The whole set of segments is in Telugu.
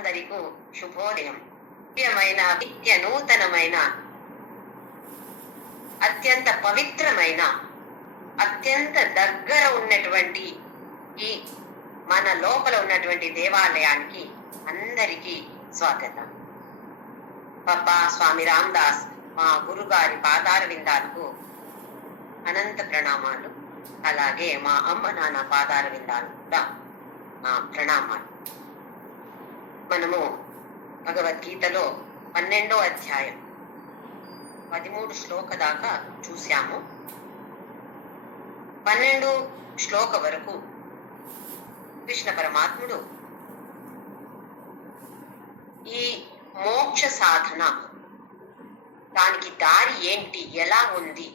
అందరికీ శుభోదయం. ముఖ్యమైన నిత్య నూతనమైన అత్యంత పవిత్రమైన అత్యంత దగ్గర ఉన్నటువంటి ఈ మన లోపల ఉన్నటువంటి దేవాలయానికి అందరికీ స్వాగతం. బాబా స్వామి రామదాస్ మా గురుగారి పాదార విందాలకు అనంత ప్రణామాలు. అలాగే మా అమ్మ నాన్న పాదార విందాలకు కూడా నా ప్రణామాలు. మనము భగవద్గీతలో 12వ అధ్యాయం 13 శ్లోక దాకా చూశాము. 12 శ్లోక వరకు కృష్ణ పరమాత్ముడు ఈ మోక్ష సాధన దానికి దారి ఏంటి, ఎలా ఉంది,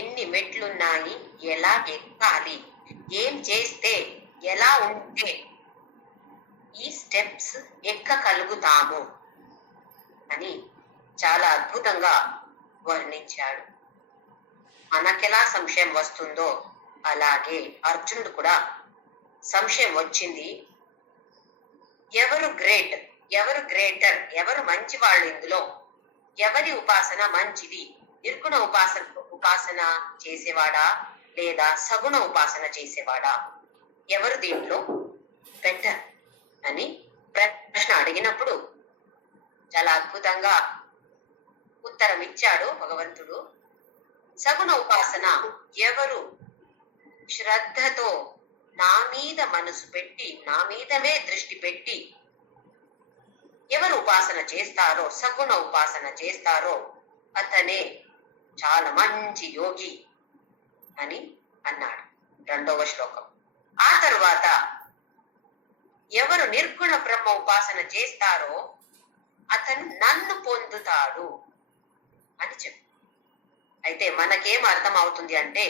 ఎన్ని మెట్లున్నాయి, ఎలా ఎక్కాలి, ఏం చేస్తే, ఎలా ఉంటే ఈ స్టెప్స్ ఎక్కగలుగుతాము అని చాలా అద్భుతంగా వర్ణించాడు. మనకెలా సంశయం వస్తుందో అలాగే అర్జునుడు కూడా సంశయం వచ్చింది. ఎవరు గ్రేట్, ఎవరు గ్రేటర్, ఎవరు మంచి వాళ్ళు, ఇందులో ఎవరి ఉపాసన మంచిది, నిర్గుణ ఉపాసన చేసేవాడా లేదా సగుణ ఉపాసన చేసేవాడా, ఎవరు దీంట్లో బెటర్ అని ప్రశ్న అడిగినప్పుడు చాలా అద్భుతంగా ఉత్తరం ఇచ్చాడు భగవంతుడు. సగుణ ఉపాసన ఎవరు శ్రద్ధతో నా మీద మనసు పెట్టి నా మీదమే దృష్టి పెట్టి ఎవరు ఉపాసన చేస్తారో, సగుణ ఉపాసన చేస్తారో అతనే చాలా మంచి యోగి అని అన్నాడు 2వ శ్లోకం. ఆ తరువాత ఎవరు నిర్గుణ బ్రహ్మ ఉపాసన చేస్తారో అతను నన్ను పొందుతాడు అని చెప్పు. అయితే మనకేం అర్థం అవుతుంది అంటే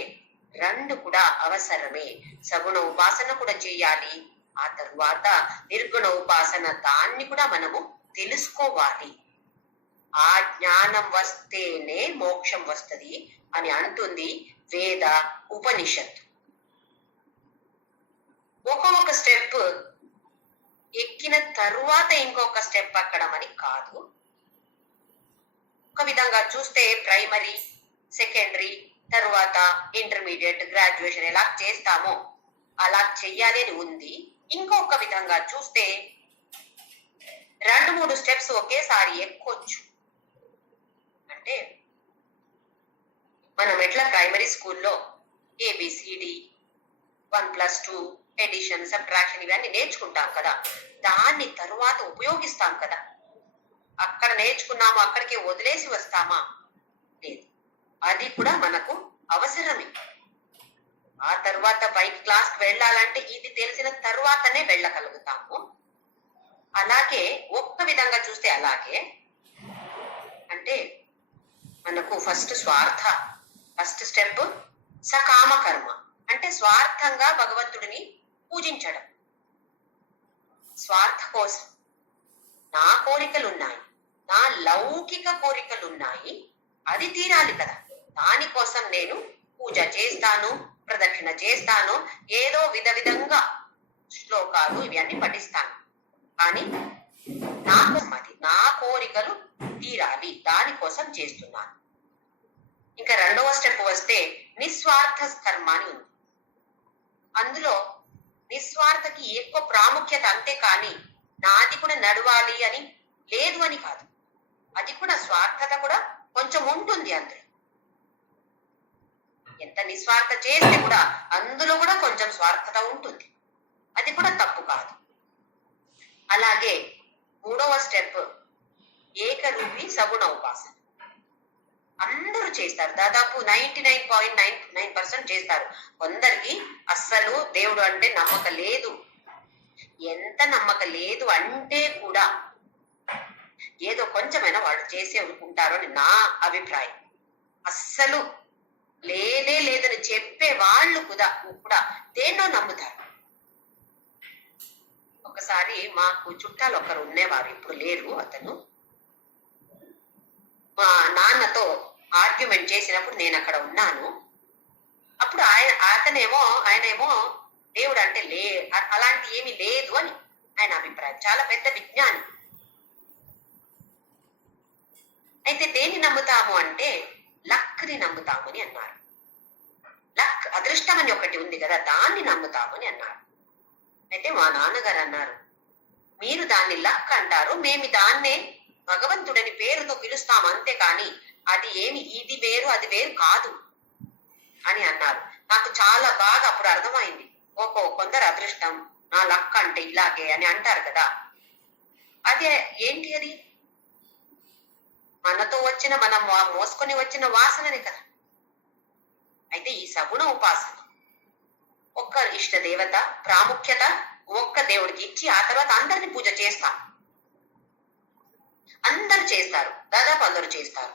రెండు కూడా అవసరమే. సగుణ ఉపాసన కూడా చేయాలి, ఆ తరువాత నిర్గుణ ఉపాసన దాన్ని కూడా మనము తెలుసుకోవాలి. ఆ జ్ఞానం వస్తేనే మోక్షం వస్తది అని అంటుంది వేద ఉపనిషత్తు. ఒక్కొక్క స్టెప్ ఎక్కిన తరువాత ఇంకొక స్టెప్ ఎక్కడం అని కాదు. ఒక విధంగా చూస్తే ప్రైమరీ, సెకండరీ, తరువాత ఇంటర్మీడియట్, గ్రాడ్యుయేషన్ ఎలా చేస్తామో అలా చెయ్యాలి అని ఉంది. ఇంకొక విధంగా చూస్తే 2-3 స్టెప్స్ ఒకేసారి ఎక్కొచ్చు. అంటే మనం ఎట్లా ప్రైమరీ స్కూల్లో ఏబిసిడి 1+2 ఎడిషన్, సబ్ట్రాక్షన్ ఇవన్నీ నేర్చుకుంటాం కదా, దాన్ని తరువాత ఉపయోగిస్తాం కదా. అక్కడ నేర్చుకున్నాము అక్కడికి వదిలేసి వస్తామా? లేదు, అది కూడా మనకు అవసరమే. ఆ తరువాత పైకి క్లాస్కి వెళ్ళాలంటే ఇది తెలిసిన తరువాతనే వెళ్ళగలుగుతాము. అలాగే ఒక్క విధంగా చూస్తే అలాగే అంటే మనకు ఫస్ట్ స్టెప్ సకామ కర్మ, అంటే స్వార్థంగా భగవంతుడిని పూజించడం. స్వార్థ కోసం నా కోరికలున్నాయి, నా లౌకిక కోరికలున్నాయి, అది తీరాలి కదా, దానికోసం నేను పూజ చేస్తాను, ప్రదక్షిణ చేస్తాను, ఏదో విధంగా శ్లోకాలు ఇవన్నీ పఠిస్తాను. కానీ నా కోరికలు తీరాలి, దానికోసం చేస్తున్నాను. ఇంకా 2వ స్టెప్ వస్తే నిస్వార్థ కర్మ అని ఉంది. అందులో నిస్వార్థకి ఎక్కువ ప్రాముఖ్యత, అంతే కానీ నాది కూడా నడవాలి అని లేదు అని కాదు. అది కూడా స్వార్థత కూడా కొంచెం ఉంటుంది అందులో. ఎంత నిస్వార్థ చేస్తే కూడా అందులో కూడా కొంచెం స్వార్థత ఉంటుంది, అది కూడా తప్పు కాదు. అలాగే 3వ స్టెప్ ఏకరూపి సగుణ ఉపాసన. అందరూ చేస్తారు, దాదాపు 99.99% చేస్తారు. కొందరికి అస్సలు దేవుడు అంటే నమ్మకం లేదు. ఎంత నమ్మకం లేదు అంటే కూడా ఏదో కొంచెమైనా వాళ్ళు చేసే ఉంటారు అని నా అభిప్రాయం. అస్సలు లేదని చెప్పే వాళ్ళు కూడా దేన్నో నమ్ముతారు. ఒకసారి మాకు చుట్టాలు ఒకరు ఉండేవారు, ఇప్పుడు లేరు. అతను మా నాన్నతో ఆర్గ్యుమెంట్ చేసినప్పుడు నేను అక్కడ ఉన్నాను. అప్పుడు ఆయనేమో దేవుడు అంటే అలాంటి ఏమీ లేదు అని ఆయన అభిప్రాయం. చాలా పెద్ద విజ్ఞానం. అయితే దేన్ని నమ్ముతాము అంటే లక్ ని నమ్ముతామని అన్నారు. లక్, అదృష్టం అని ఒకటి ఉంది కదా, దాన్ని నమ్ముతామని అన్నారు. అయితే మా నాన్నగారు అన్నారు, మీరు దాన్ని లక్ అంటారు, మేము దాన్నే భగవంతుడని పేరుతో పిలుస్తాం అంతే, కానీ అది ఏమి ఇది వేరు అది వేరు కాదు అని అన్నారు. నాకు చాలా బాగా అప్పుడు అర్థమైంది. ఓహో, కొందరు అదృష్టం, నా లక్ అంటే ఇలాగే అని అంటారు కదా, అదే ఏంటి అది? మనతో వచ్చిన, మనం మోసుకొని వచ్చిన వాసననే కదా. అయితే ఈ సగుణ ఉపాసన ఒక్క ఇష్ట దేవత ప్రాముఖ్యత ఒక్క దేవుడికి ఇచ్చి ఆ తర్వాత అందరిని పూజ చేస్తాం. అందరు చేస్తారు, దాదాపు అందరూ చేస్తారు.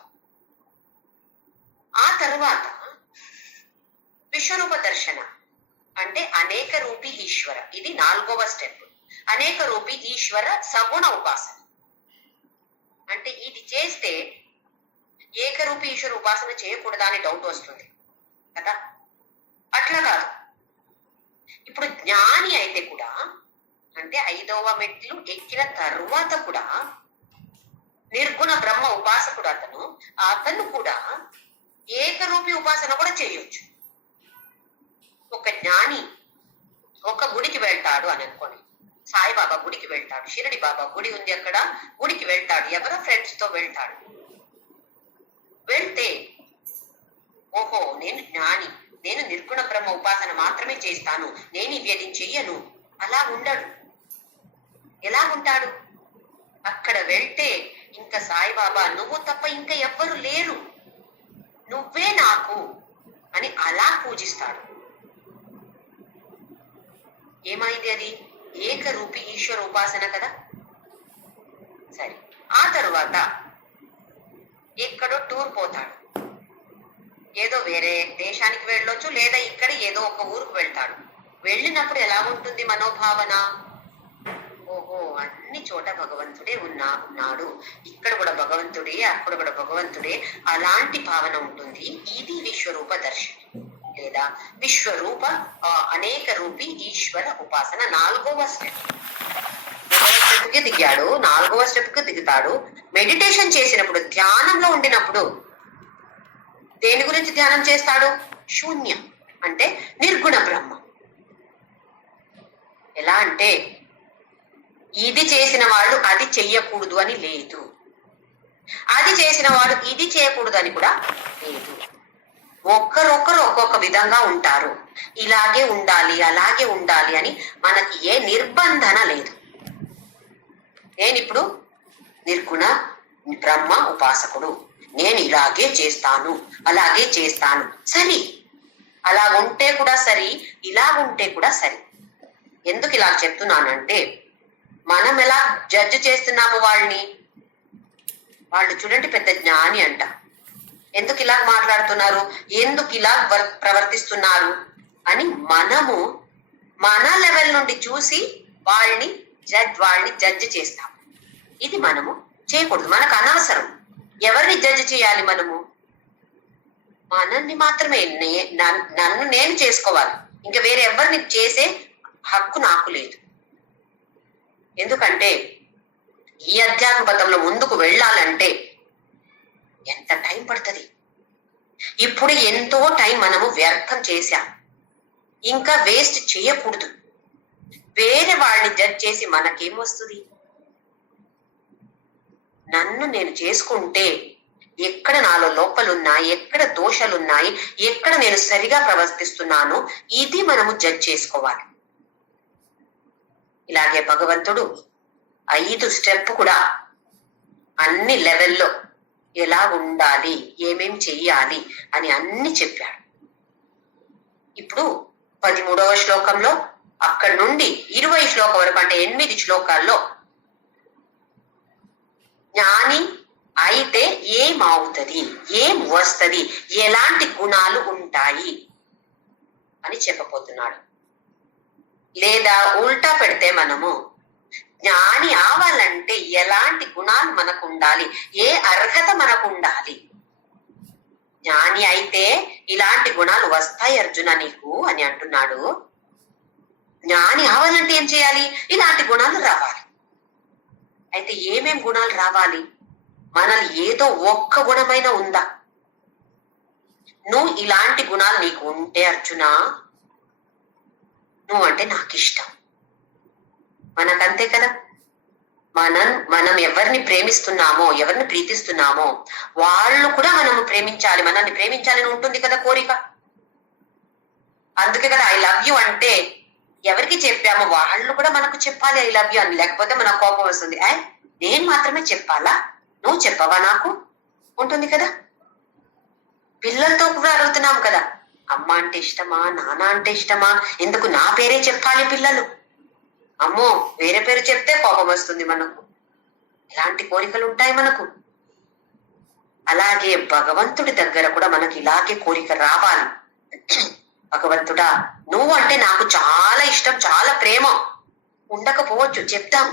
ఆ తరువాత విశ్వరూప దర్శన అంటే అనేక రూపి ఈశ్వర, ఇది 4వ స్టెప్. అనేక రూపి ఈశ్వర సగుణ ఉపాసన అంటే ఇది చేస్తే ఏకరూపి ఈశ్వర ఉపాసన చేయకూడదా అని డౌట్ వస్తుంది కదా. అట్లా కాదు. ఇప్పుడు జ్ఞాని అయితే కూడా, అంటే 5వ మెట్లు ఎక్కిన తరువాత కూడా నిర్గుణ బ్రహ్మ ఉపాసకుడు అతను కూడా ఏకరూపి ఉపాసన కూడా చేయొచ్చు. ఒక జ్ఞాని ఒక గుడికి వెళ్తాడు అని అనుకోని, సాయిబాబా గుడికి వెళ్తాడు, షిరిడి బాబా గుడి ఉంది అక్కడ, గుడికి వెళ్తాడు, ఎవరో ఫ్రెండ్స్ తో వెళ్తాడు. వెళ్తే ఓహో నేను జ్ఞాని, నేను నిర్గుణ బ్రహ్మ ఉపాసన మాత్రమే చేస్తాను, నేను ఇవి చెయ్యను, అలా ఉండడు. ఎలా ఉంటాడు? అక్కడ వెళ్తే ఇంకా సాయిబాబా నువ్వు తప్ప ఇంకా ఎవ్వరు లేరు, నువ్వే నాకు అని అలా పూజిస్తాడు. ఏమైంది? అది ఏకరూపి ఈశ్వర ఉపాసన కదా. సరే, ఆ తరువాత ఎక్కడో టూర్ పోతాడు, ఏదో వేరే దేశానికి వెళ్ళొచ్చు, లేదా ఇక్కడ ఏదో ఒక ఊరుకు వెళ్తాడు. వెళ్ళినప్పుడు ఎలా ఉంటుంది మనోభావన? ఓహో అన్ని చోట భగవంతుడే ఉన్నాడు, ఇక్కడ కూడా భగవంతుడే, అక్కడ కూడా భగవంతుడే, అలాంటి భావన ఉంటుంది. ఇది విశ్వరూప దర్శనం లేదా విశ్వరూప అనేక రూపి ఈశ్వర ఉపాసన 4వ స్టెప్. 3వ స్టెప్ కి దిగాడు, 4వ స్టెప్ కి దిగుతాడు. మెడిటేషన్ చేసినప్పుడు, ధ్యానంలో ఉండినప్పుడు దేని గురించి ధ్యానం చేస్తాడు? శూన్యం అంటే నిర్గుణ బ్రహ్మ. ఎలా అంటే ఇది చేసిన వాళ్ళు అది చెయ్యకూడదు అని లేదు, అది చేసిన వాడు ఇది చేయకూడదు అని కూడా లేదు. ఒక్కరొక్కరు ఒక్కొక్క విధంగా ఉంటారు, ఇలాగే ఉండాలి అలాగే ఉండాలి అని మనకి ఏ నిర్బంధన లేదు. నేను ఇప్పుడు నిర్గుణ బ్రహ్మ ఉపాసకుడు, నేను ఇలాగే చేస్తాను అలాగే చేస్తాను, సరి. అలా ఉంటే కూడా సరి, ఇలా ఉంటే కూడా సరి. ఎందుకు ఇలా చెప్తున్నానంటే, మనం ఎలా జడ్జి చేస్తున్నాము వాళ్ళని? వాళ్ళు చూడండి పెద్ద జ్ఞాని అంట, ఎందుకు ఇలా మాట్లాడుతున్నారు, ఎందుకు ఇలా ప్రవర్తిస్తున్నారు అని మనము మన లెవెల్ నుండి చూసి వాళ్ళని జడ్జి చేస్తాం. ఇది మనము చేయకూడదు, మనకు అనవసరం. ఎవరిని జడ్జి చేయాలి? మనము మనల్ని మాత్రమే. నన్ను నేను చేసుకోవాలి, ఇంకా వేరే ఎవరిని చేసే హక్కు నాకు లేదు. ఎందుకంటే ఈ అధ్యాత్మ పథంలో ముందుకు వెళ్ళాలంటే ఎంత టైం పడుతుంది? ఇప్పుడు ఎంతో టైం మనము వ్యర్థం చేశాం, ఇంకా వేస్ట్ చేయకూడదు. వేరే వాళ్ళని జడ్జ్ చేసి మనకేం వస్తుంది? నన్ను నేను చేసుకుంటే ఎక్కడ నాలో లోపాలున్నాయి, ఎక్కడ దోషాలున్నాయి, ఎక్కడ నేను సరిగా ప్రవర్తిస్తున్నానో ఇది మనము జడ్జ్ చేసుకోవాలి. ఇలాగే భగవంతుడు 5 స్టెప్ కూడా అన్ని లెవెల్లో ఎలా ఉండాలి, ఏమేం చెయ్యాలి అని అన్ని చెప్పాడు. ఇప్పుడు 13వ శ్లోకంలో అక్కడి నుండి 20 శ్లోకం వరకు, అంటే 8 శ్లోకాల్లో జ్ఞాని అయితే ఏమవుతుంది, ఏం వస్తుంది, ఎలాంటి గుణాలు ఉంటాయి అని చెప్పబోతున్నాడు. లేదా ఉల్టా పెడితే మనము జ్ఞాని అవ్వాలంటే ఎలాంటి గుణాలు మనకు ఉండాలి, ఏ అర్హత మనకు ఉండాలి, జ్ఞాని అయితే ఇలాంటి గుణాలు వస్తాయి అర్జున నీకు అని అంటున్నాడు. జ్ఞాని అవ్వాలంటే ఏం చేయాలి? ఇలాంటి గుణాలు రావాలి. అయితే ఏమేం గుణాలు రావాలి? మనల్ని ఏదో ఒక్క గుణమైనా ఉందా? నువ్వు ఇలాంటి గుణాలు నీకు ఉంటే అర్జున, నువ్వంటే నాకు ఇష్టం. మనకంతే కదా. మనం ఎవరిని ప్రేమిస్తున్నామో, ఎవరిని ప్రీతిస్తున్నామో వాళ్ళు కూడా మనము ప్రేమించాలి, మనల్ని ప్రేమించాలని ఉంటుంది కదా కోరిక. అందుకే కదా ఐ లవ్ యూ అంటే ఎవరికి చెప్పామో వాళ్ళు కూడా మనకు చెప్పాలి ఐ లవ్ యూ అని. లేకపోతే మనకు కోపం వస్తుంది. నేను మాత్రమే చెప్పాలా, నువ్వు చెప్పవా నాకు ఉంటుంది కదా. పిల్లలతో కూడా అడుగుతున్నాం కదా, అమ్మ అంటే ఇష్టమా, నాన్న అంటే ఇష్టమా, ఎందుకు నా పేరే చెప్పాలి పిల్లలు? అమ్మో వేరే పేరు చెప్తే కోపం వస్తుంది మనకు. ఇలాంటి కోరికలు ఉంటాయి మనకు. అలాగే భగవంతుడి దగ్గర కూడా మనకి ఇలాగే కోరిక రావాలి. భగవంతుడా, నువ్వు అంటే నాకు చాలా ఇష్టం, చాలా ప్రేమ. ఉండకపోవచ్చు, చెప్తాం.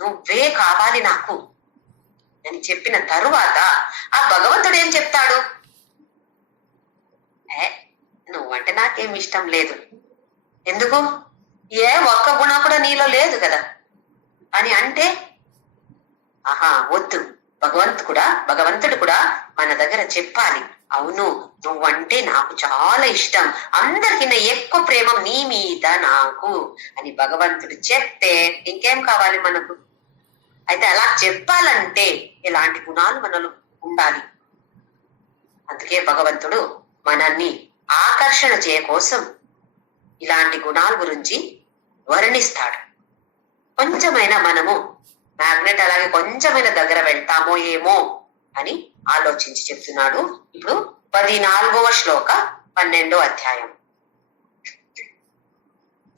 నువ్వే కావాలి నాకు అని చెప్పిన తరువాత ఆ భగవంతుడు ఏం చెప్తాడు? నువ్వంటే నాకేం ఇష్టం లేదు. ఎందుకు? ఒక్క గుణం కూడా నీలో లేదు కదా అని అంటే, ఆహా వద్దు. భగవంతుడు కూడా మన దగ్గర చెప్పాలి, అవును నువ్వంటే నాకు చాలా ఇష్టం, అందరికన్నా ఎక్కువ ప్రేమ నీ మీద నాకు అని భగవంతుడు చెప్తే ఇంకేం కావాలి మనకు? అయితే అలా చెప్పాలంటే ఎలాంటి గుణాలు మనలో ఉండాలి? అందుకే భగవంతుడు మనల్ని ఆకర్షణ చేయ కోసం ఇలాంటి గుణాల గురించి వర్ణిస్తాడు. కొంచెమైనా మనము మ్యాగ్నెట్ అలాగే కొంచెమైనా దగ్గర వెళ్తామో ఏమో అని ఆలోచించి చెప్తున్నాడు. ఇప్పుడు 14వ శ్లోక 12వ అధ్యాయం.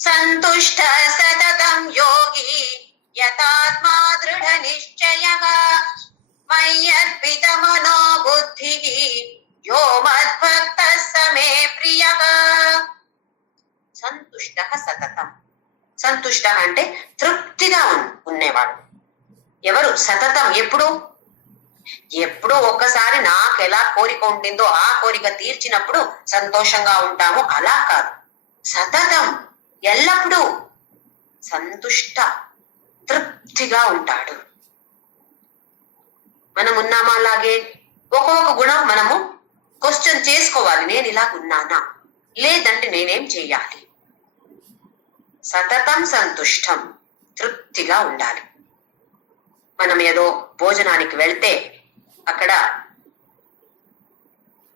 సంతుష్ట సతతం యోగి యతాత్మా దృఢ నిశ్చయః మయ్యర్పిత మనో బుద్ధిః యో మద్భక్తః సమే ప్రియః. సంతుష్ట సతతం. సంతుష్ట అంటే తృప్తిగా ఉన్నవాడు. ఎవరు? సతతం. ఎప్పుడు ఒక్కసారి నాకు ఎలా కోరిక ఉంటుందో ఆ కోరిక తీర్చినప్పుడు సంతోషంగా ఉంటాము, అలా కాదు. సతతం, ఎల్లప్పుడూ సంతుష్ట, తృప్తిగా ఉంటాడు. మనం ఉన్నామా అలాగే? ఒక్కొక్క గుణం మనము క్వశ్చన్ చేసుకోవాలి. నేను ఇలా ఉన్నానా, లేదంటే నేనేం చెయ్యాలి? సతతం సంతుష్టం, తృప్తిగా ఉండాలి. మనం ఏదో భోజనానికి వెళ్తే అక్కడ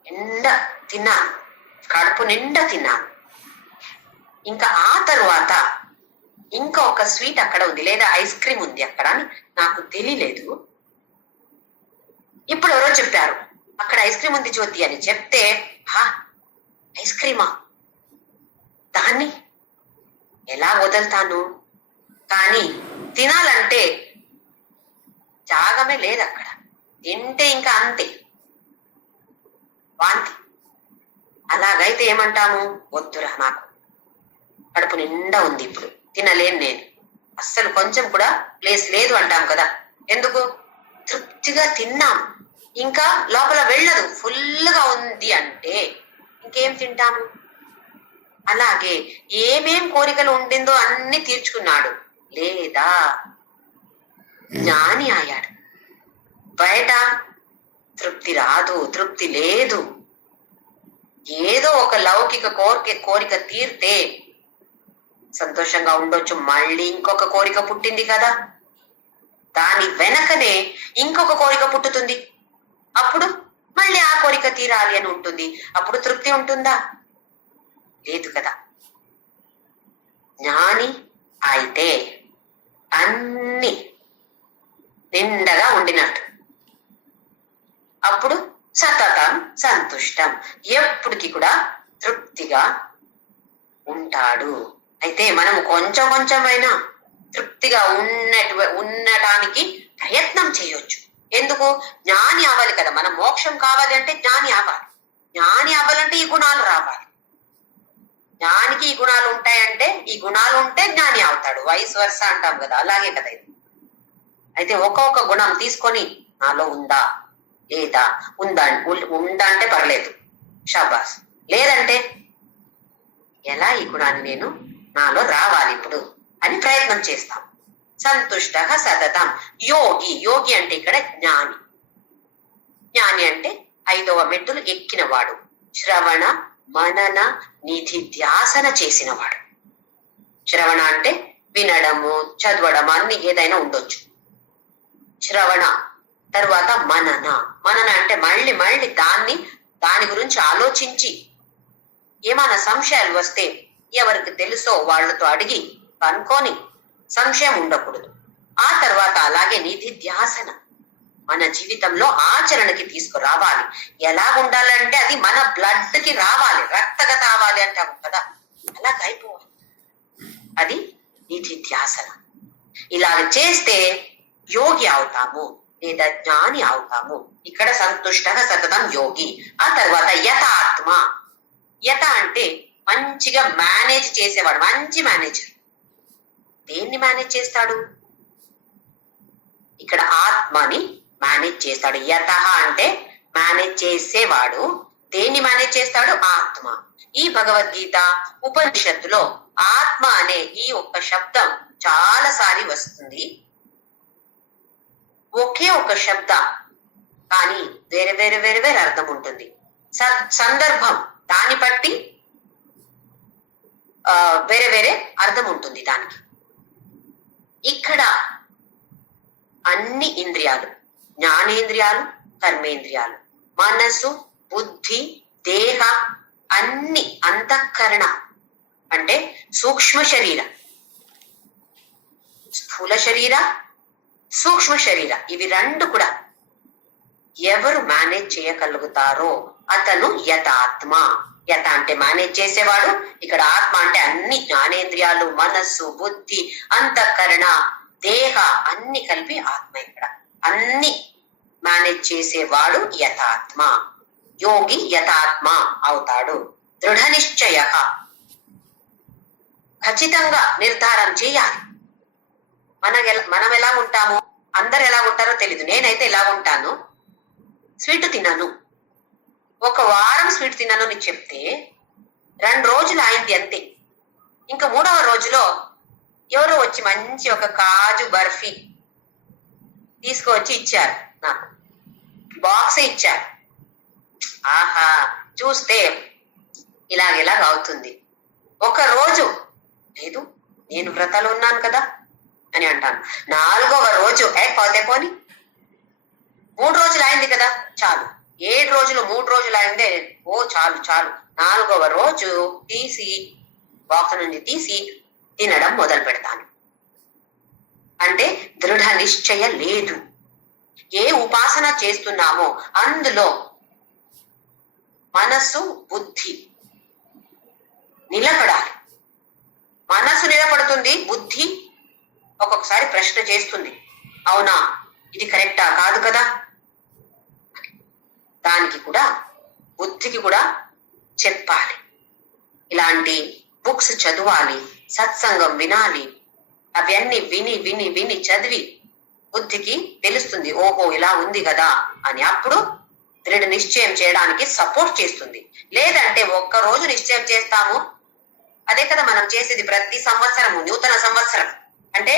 నిండా తిన్నాను, కడుపు నిండా తిన్నాను, ఇంకా ఆ తరువాత ఇంకా ఒక స్వీట్ అక్కడ ఉంది లేదా ఐస్ క్రీమ్ ఉంది అక్కడ అని నాకు తెలియలేదు. ఇప్పుడు ఎవరో చెప్పారు అక్కడ ఐస్ క్రీమ్ ఉంది జ్యోతి అని చెప్తే, ఐస్ క్రీమా, దాన్ని ఎలా వదులుతాను? కానీ తినాలంటే జాగమే లేదు అక్కడ. తింటే ఇంకా అంతే, వాంతి. అలాగైతే ఏమంటాము? వద్దురా, నాకు కడుపు నిండా ఉంది, ఇప్పుడు తినలేను నేను, అస్సలు కొంచెం కూడా ప్లేస్ లేదు అంటాం కదా. ఎందుకు? తృప్తిగా తిన్నాం, ఇంకా లోపల వెళ్ళదు, ఫుల్గా ఉంది అంటే ఇంకేం తింటాము? అలాగే ఏమేం కోరికలు ఉండిందో అన్ని తీర్చుకున్నాడు, లేదా జ్ఞాని అయ్యాడు. బయట తృప్తి రాదు, తృప్తి లేదు. ఏదో ఒక లౌకిక కోరిక తీర్తే సంతోషంగా ఉండొచ్చు, మళ్ళీ ఇంకొక కోరిక పుట్టింది కదా, దాని వెనకనే ఇంకొక కోరిక పుట్టుతుంది. అప్పుడు మళ్ళీ ఆ కోరిక తీరాలి అని ఉంటుంది. అప్పుడు తృప్తి ఉంటుందా? లేదు కదా. జ్ఞాని అయితే అన్ని నిండగా ఉండినట్టు. అప్పుడు సతతం సంతుష్టం, ఎప్పటికీ కూడా తృప్తిగా ఉంటాడు. అయితే మనము కొంచెమైనా తృప్తిగా ఉండటానికి ప్రయత్నం చేయొచ్చు. ఎందుకు? జ్ఞాని అవ్వాలి కదా. మనం మోక్షం కావాలి అంటే జ్ఞాని అవ్వాలి. జ్ఞాని అవ్వాలంటే ఈ గుణాలు రావాలి. జ్ఞానికి ఈ గుణాలు ఉంటాయంటే, ఈ గుణాలు ఉంటే జ్ఞాని అవుతాడు. వైస్ వర్స అంటాం కదా, అలాగే కదా ఇది. అయితే ఒక్కొక్క గుణం తీసుకొని నాలో ఉందా లేదా, ఉందా అంటే పర్లేదు, షాబాస్. లేదంటే ఎలా ఈ గుణాన్ని నేను నాలో రావాలి ఇప్పుడు అని ప్రయత్నం చేస్తాం. సంతుష్ట సతతం యోగి. యోగి అంటే ఇక్కడ జ్ఞాని. జ్ఞాని అంటే 5వ మెట్టులు ఎక్కినవాడు, శ్రవణ మనన నిధిధ్యాసన చేసినవాడు. శ్రవణ అంటే వినడము, చదవడం అన్ని ఏదైనా ఉండొచ్చు. శ్రవణ తర్వాత మనన. మనన అంటే మళ్ళీ మళ్ళీ దాని గురించి ఆలోచించి ఏమైనా సంశయాలు వస్తే ఎవరికి తెలుసో వాళ్ళతో అడిగి కనుక్కొని సంశయం ఉండకూడదు. ఆ తర్వాత అలాగే నిధిధ్యాసన, మన జీవితంలో ఆచరణకి తీసుకురావాలి. ఎలా ఉండాలంటే అది మన బ్లడ్ కి రావాలి, రక్తగత అవ్వాలి అంటాము కదా, అలాగ అయిపోవాలి. అది నిధిధ్యాసన. ఇలాగ చేస్తే యోగి అవుతాము లేదా జ్ఞాని అవుతాము. ఇక్కడ సంతుష్ట సతతం యోగి. ఆ తర్వాత యథాత్మ. యథ అంటే మంచిగా మేనేజ్ చేసేవాడు, మంచి మేనేజర్. దేన్ని మేనేజ్ చేస్తాడు? ఇక్కడ ఆత్మని మేనేజ్ చేస్తాడు. యథ అంటే మేనేజ్ చేసేవాడు. దేన్ని మేనేజ్ చేస్తాడు? ఆత్మ. ఈ భగవద్గీత ఉపనిషత్తులో ఆత్మ అనే ఈ ఒక్క శబ్దం చాలా సారి వస్తుంది. ఒకే ఒక శబ్ద కానీ వేరే వేరే వేరే వేరే అర్థం ఉంటుంది. సందర్భం దాన్ని బట్టి వేరే వేరే అర్థం ఉంటుంది దానికి. ఇక్కడ అన్ని ఇంద్రియాలు, జ్ఞానేంద్రియాలు, కర్మేంద్రియాలు, మనసు, బుద్ధి, దేహ, అన్ని అంతఃకరణ అంటే సూక్ష్మ శరీర, స్థూల శరీర, సూక్ష్మ శరీర, ఇవి రెండు కూడా ఎవరు మేనేజ్ చేయగలుగుతారో అతను యథాత్మ. యథ అంటే మేనేజ్ చేసేవాడు. ఇక్కడ ఆత్మ అంటే అన్ని జ్ఞానేంద్రియాలు, మనస్సు, బుద్ధి, అంతఃకరణ, దేహ అన్ని కలిపి ఆత్మ. ఇక్కడ అన్ని మేనేజ్ చేసేవాడు యథాత్మ. యోగి యథాత్మ అవుతాడు. దృఢ నిశ్చయ, ఖచ్చితంగా నిర్ధారం చేయాలి. మనం ఎలా ఉంటాము, అందరు ఎలా ఉంటారో తెలీదు. నేనైతే ఎలా ఉంటాను, స్వీట్ తిన్నాను, ఒక వారం స్వీట్ తిన్నాను అని చెప్తే 2 రోజులు అయింది అంతే. ఇంకా 3వ రోజులో ఎవరో వచ్చి మంచి ఒక కాజు బర్ఫీ తీసుకువచ్చి ఇచ్చారు, నాకు బాక్స్ ఇచ్చారు. ఆహా, చూస్తే ఇలాగ అవుతుంది. ఒక రోజు లేదు, నేను వ్రతాలు ఉన్నాను కదా అని అంటాను. 4వ రోజు పోతే పోని, 3 రోజులు అయింది కదా చాలు. 7 రోజులు 3 రోజులు అయిందే, ఓ చాలు చాలు. 4వ రోజు బాక్స్ నుండి తీసి తినడం మొదలు పెడతాను. అంటే దృఢ నిశ్చయ లేదు. ఏ ఉపాసన చేస్తున్నామో అందులో మనస్సు, బుద్ధి నిలబడాలి. మనస్సు నిలబడుతుంది, బుద్ధి ఒక్కొక్కసారి ప్రశ్న చేస్తుంది, అవునా ఇది కరెక్టా కాదు కదా. దానికి కూడా బుద్ధికి కూడా చెప్పాలి. ఇలాంటి బుక్స్ చదవాలి, సత్సంగం వినాలి. అవన్నీ విని విని విని చదివి బుద్ధికి తెలుస్తుంది, ఓహో ఇలా ఉంది కదా అని. అప్పుడు దృఢ నిశ్చయం చేయడానికి సపోర్ట్ చేస్తుంది. లేదంటే ఒక్క రోజు నిశ్చయం చేస్తాము, అదే కదా మనం చేసేది ప్రతి సంవత్సరము. నూతన సంవత్సరం అంటే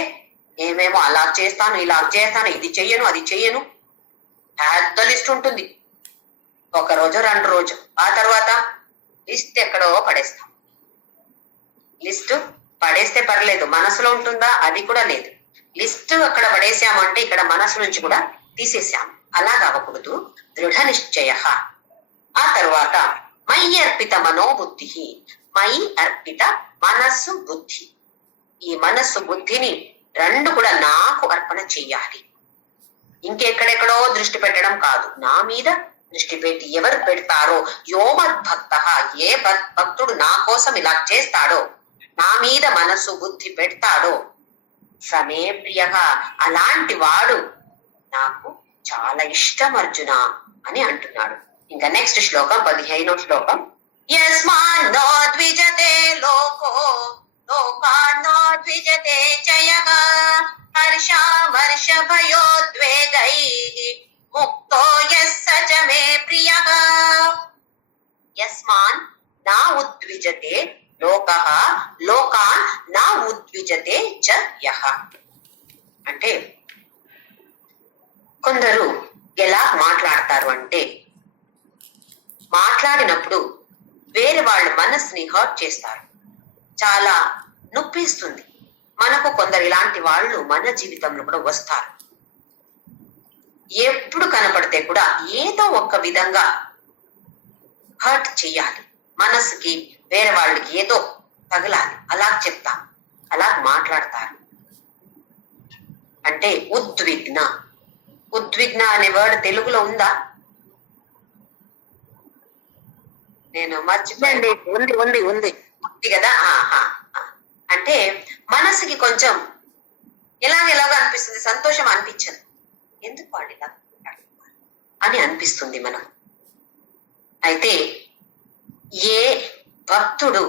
ఏమేమో అలా చేస్తాను, ఇలా చేస్తాను, ఇది చెయ్యను, అది చెయ్యను, పెద్ద లిస్ట్ ఉంటుంది. 1 రోజు 2 రోజు, ఆ తర్వాత లిస్ట్ ఎక్కడో పడేస్తాం. లిస్ట్ పడేస్తే పర్లేదు, మనసులో ఉంటుందా అది కూడా లేదు. లిస్ట్ అక్కడ పడేసాము అంటే ఇక్కడ మనసు నుంచి కూడా తీసేసాము. అలాగ అవ్వకూడదు. దృఢ నిశ్చయ. ఆ తర్వాత మయి అర్పిత మనోబుద్ధి. మయి అర్పిత మనస్సు, బుద్ధి. ఈ మనస్సు, బుద్ధిని రెండు కూడా నాకు అర్పణ చెయ్యాలి. ఇంకెక్కడెక్కడో దృష్టి పెట్టడం కాదు, నా మీద దృష్టి పెట్టి ఎవరు పెడతారో, యోమద్భక్త, ఏ భక్తుడు నా కోసం ఇలా చేస్తాడో, నా మీద మనస్సు బుద్ధి పెడతాడో, సమే ప్రియ, అలాంటి వాడు నాకు చాలా ఇష్టం అర్జున అని అంటున్నాడు. ఇంకా నెక్స్ట్ శ్లోకం 15వ శ్లోకం. యస్మాన్నో ద్విజతే లోకో లోకాన్నో ద్విజతే చయః హర్షామర్ష భయోద్వేగైః ముక్తో యస్స చ మే ప్రియః. యస్మాన్ నా ఉద్విజతే లోకః లోకాన్ నా ఉద్విజతే చ యః. అంటే కొందరు ఎలా మాట్లాడతారు అంటే, మాట్లాడినప్పుడు వేరే వాళ్ళ మనసుని హర్ట్ చేస్తారు, చాలా నొప్పిస్తుంది. మనకు కొందరు ఇలాంటి వాళ్ళు మన జీవితంలో కూడా వస్తారు. ఎప్పుడు కనపడితే కూడా ఏదో ఒక విధంగా హర్ట్ చెయ్యాలి, మనసుకి వేరే వాళ్ళకి ఏదో తగలాలి, అలా చెప్తాం, అలా మాట్లాడతారు. అంటే ఉద్విగ్న. ఉద్విగ్న అనే వర్డ్ తెలుగులో ఉందా? నేను మర్చిపోయింది. ఉంది ఉంది ఉంది ఉంది కదా. అంటే మనసుకి కొంచెం ఎలాగెలాగో అనిపిస్తుంది, సంతోషం అనిపించదు. ఎందుకు వాళ్ళు ఇలా అని అనిపిస్తుంది మనం. అయితే ఏ భక్తుడు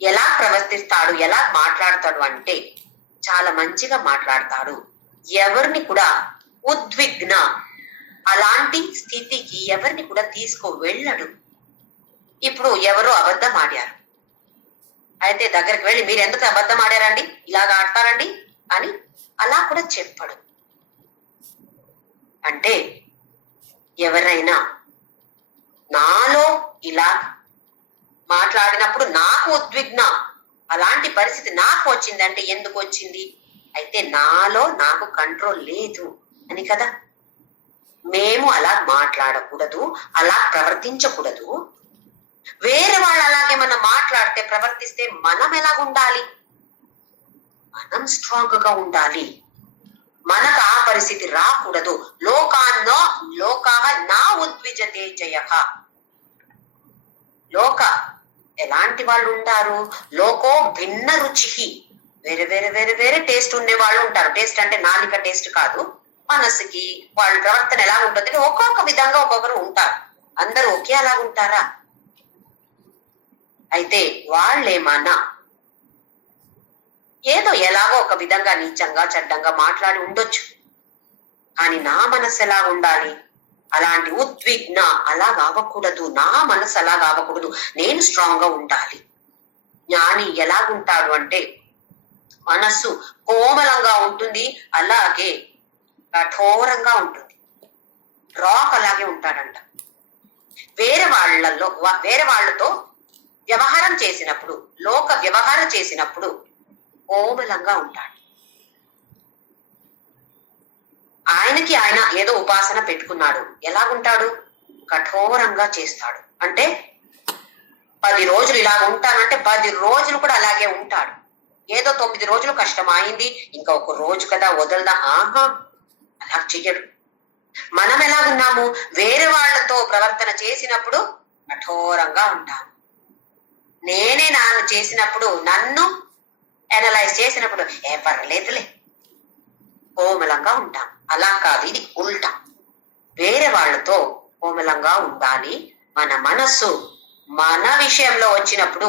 ఎలా ప్రవర్తిస్తాడు, ఎలా మాట్లాడతాడు అంటే చాలా మంచిగా మాట్లాడతాడు. ఎవరిని కూడా ఉద్విగ్న అలాంటి స్థితికి ఎవరిని కూడా తీసుకో వెళ్ళడు. ఇప్పుడు ఎవరో అబద్ధం ఆడారు, అయితే దగ్గరికి వెళ్ళి మీరు ఎందుకు అబద్ధం ఆడారండి, ఇలాగ ఆడతారండి అని అలా కూడా చెప్పడు. అంటే ఎవరైనా నాలో ఇలా మాట్లాడినప్పుడు నాకు ఉద్విగ్న, అలాంటి పరిస్థితి నాకు వచ్చిందంటే ఎందుకు వచ్చింది, అయితే నాలో నాకు కంట్రోల్ లేదు అని కదా. మేము అలా మాట్లాడకూడదు, అలా ప్రవర్తించకూడదు. వేరే వాళ్ళు అలాగే మనం మాట్లాడితే ప్రవర్తిస్తే మనం ఎలాగుండాలి, మనం స్ట్రాంగ్ గా ఉండాలి. మనకు ఆ పరిస్థితి రాకూడదు. లోకాన్నో లోకాహ నా ఉద్విజతే జయః. లోక ఎలాంటి వాళ్ళు ఉంటారు, లోకో భిన్న రుచి, వేరే వేరే వేరే వేరే టేస్ట్ ఉండే వాళ్ళు ఉంటారు. టేస్ట్ అంటే నాలిక టేస్ట్ కాదు, మనసుకి వాళ్ళ ప్రవర్తన ఎలా ఉంటుంది, ఒక్కొక్క విధంగా ఒక్కొక్కరు ఉంటారు. అందరూ ఒకే అలా ఉంటారా? అయితే వాళ్ళేమన్నా ఏదో ఎలాగో ఒక విధంగా నీచంగా చెడ్డంగా మాట్లాడి ఉండొచ్చు, కానీ నా మనసు ఎలా ఉండాలి, అలాంటి ఉద్విగ్న అలా కావకూడదు. నా మనసు అలా కావకూడదు, నేను స్ట్రాంగ్ గా ఉండాలి. జ్ఞాని ఎలాగుంటాడు అంటే మనస్సు కోమలంగా ఉంటుంది, అలాగే కఠోరంగా ఉంటుంది. రాక్ అలాగే ఉంటాడంట. వేరే వాళ్ళతో వ్యవహారం చేసినప్పుడు, లోక వ్యవహారం చేసినప్పుడు కోమలంగా ఉంటాడు. ఆయనకి ఆయన ఏదో ఉపాసన పెట్టుకున్నాడు, ఎలాగుంటాడు, కఠోరంగా చేస్తాడు. అంటే 10 రోజులు ఇలా ఉంటానంటే 10 రోజులు కూడా అలాగే ఉంటాడు. ఏదో 9 రోజులు కష్టం అయింది, ఇంకా ఒక రోజు కదా వదలదా, అలా చెయ్యడు. మనం ఎలాగున్నాము, వేరే వాళ్ళతో ప్రవర్తన చేసినప్పుడు కఠోరంగా ఉంటాము. నేనే నాను చేసినప్పుడు, నన్ను అనలైజ్ చేసినప్పుడు పర్లేదులే, కోమలంగా ఉంటాం. అలా కాదు, ఇది ఉల్టా. వేరే వాళ్ళతో కోమలంగా ఉండాలి. మన మనస్సు మన విషయంలో వచ్చినప్పుడు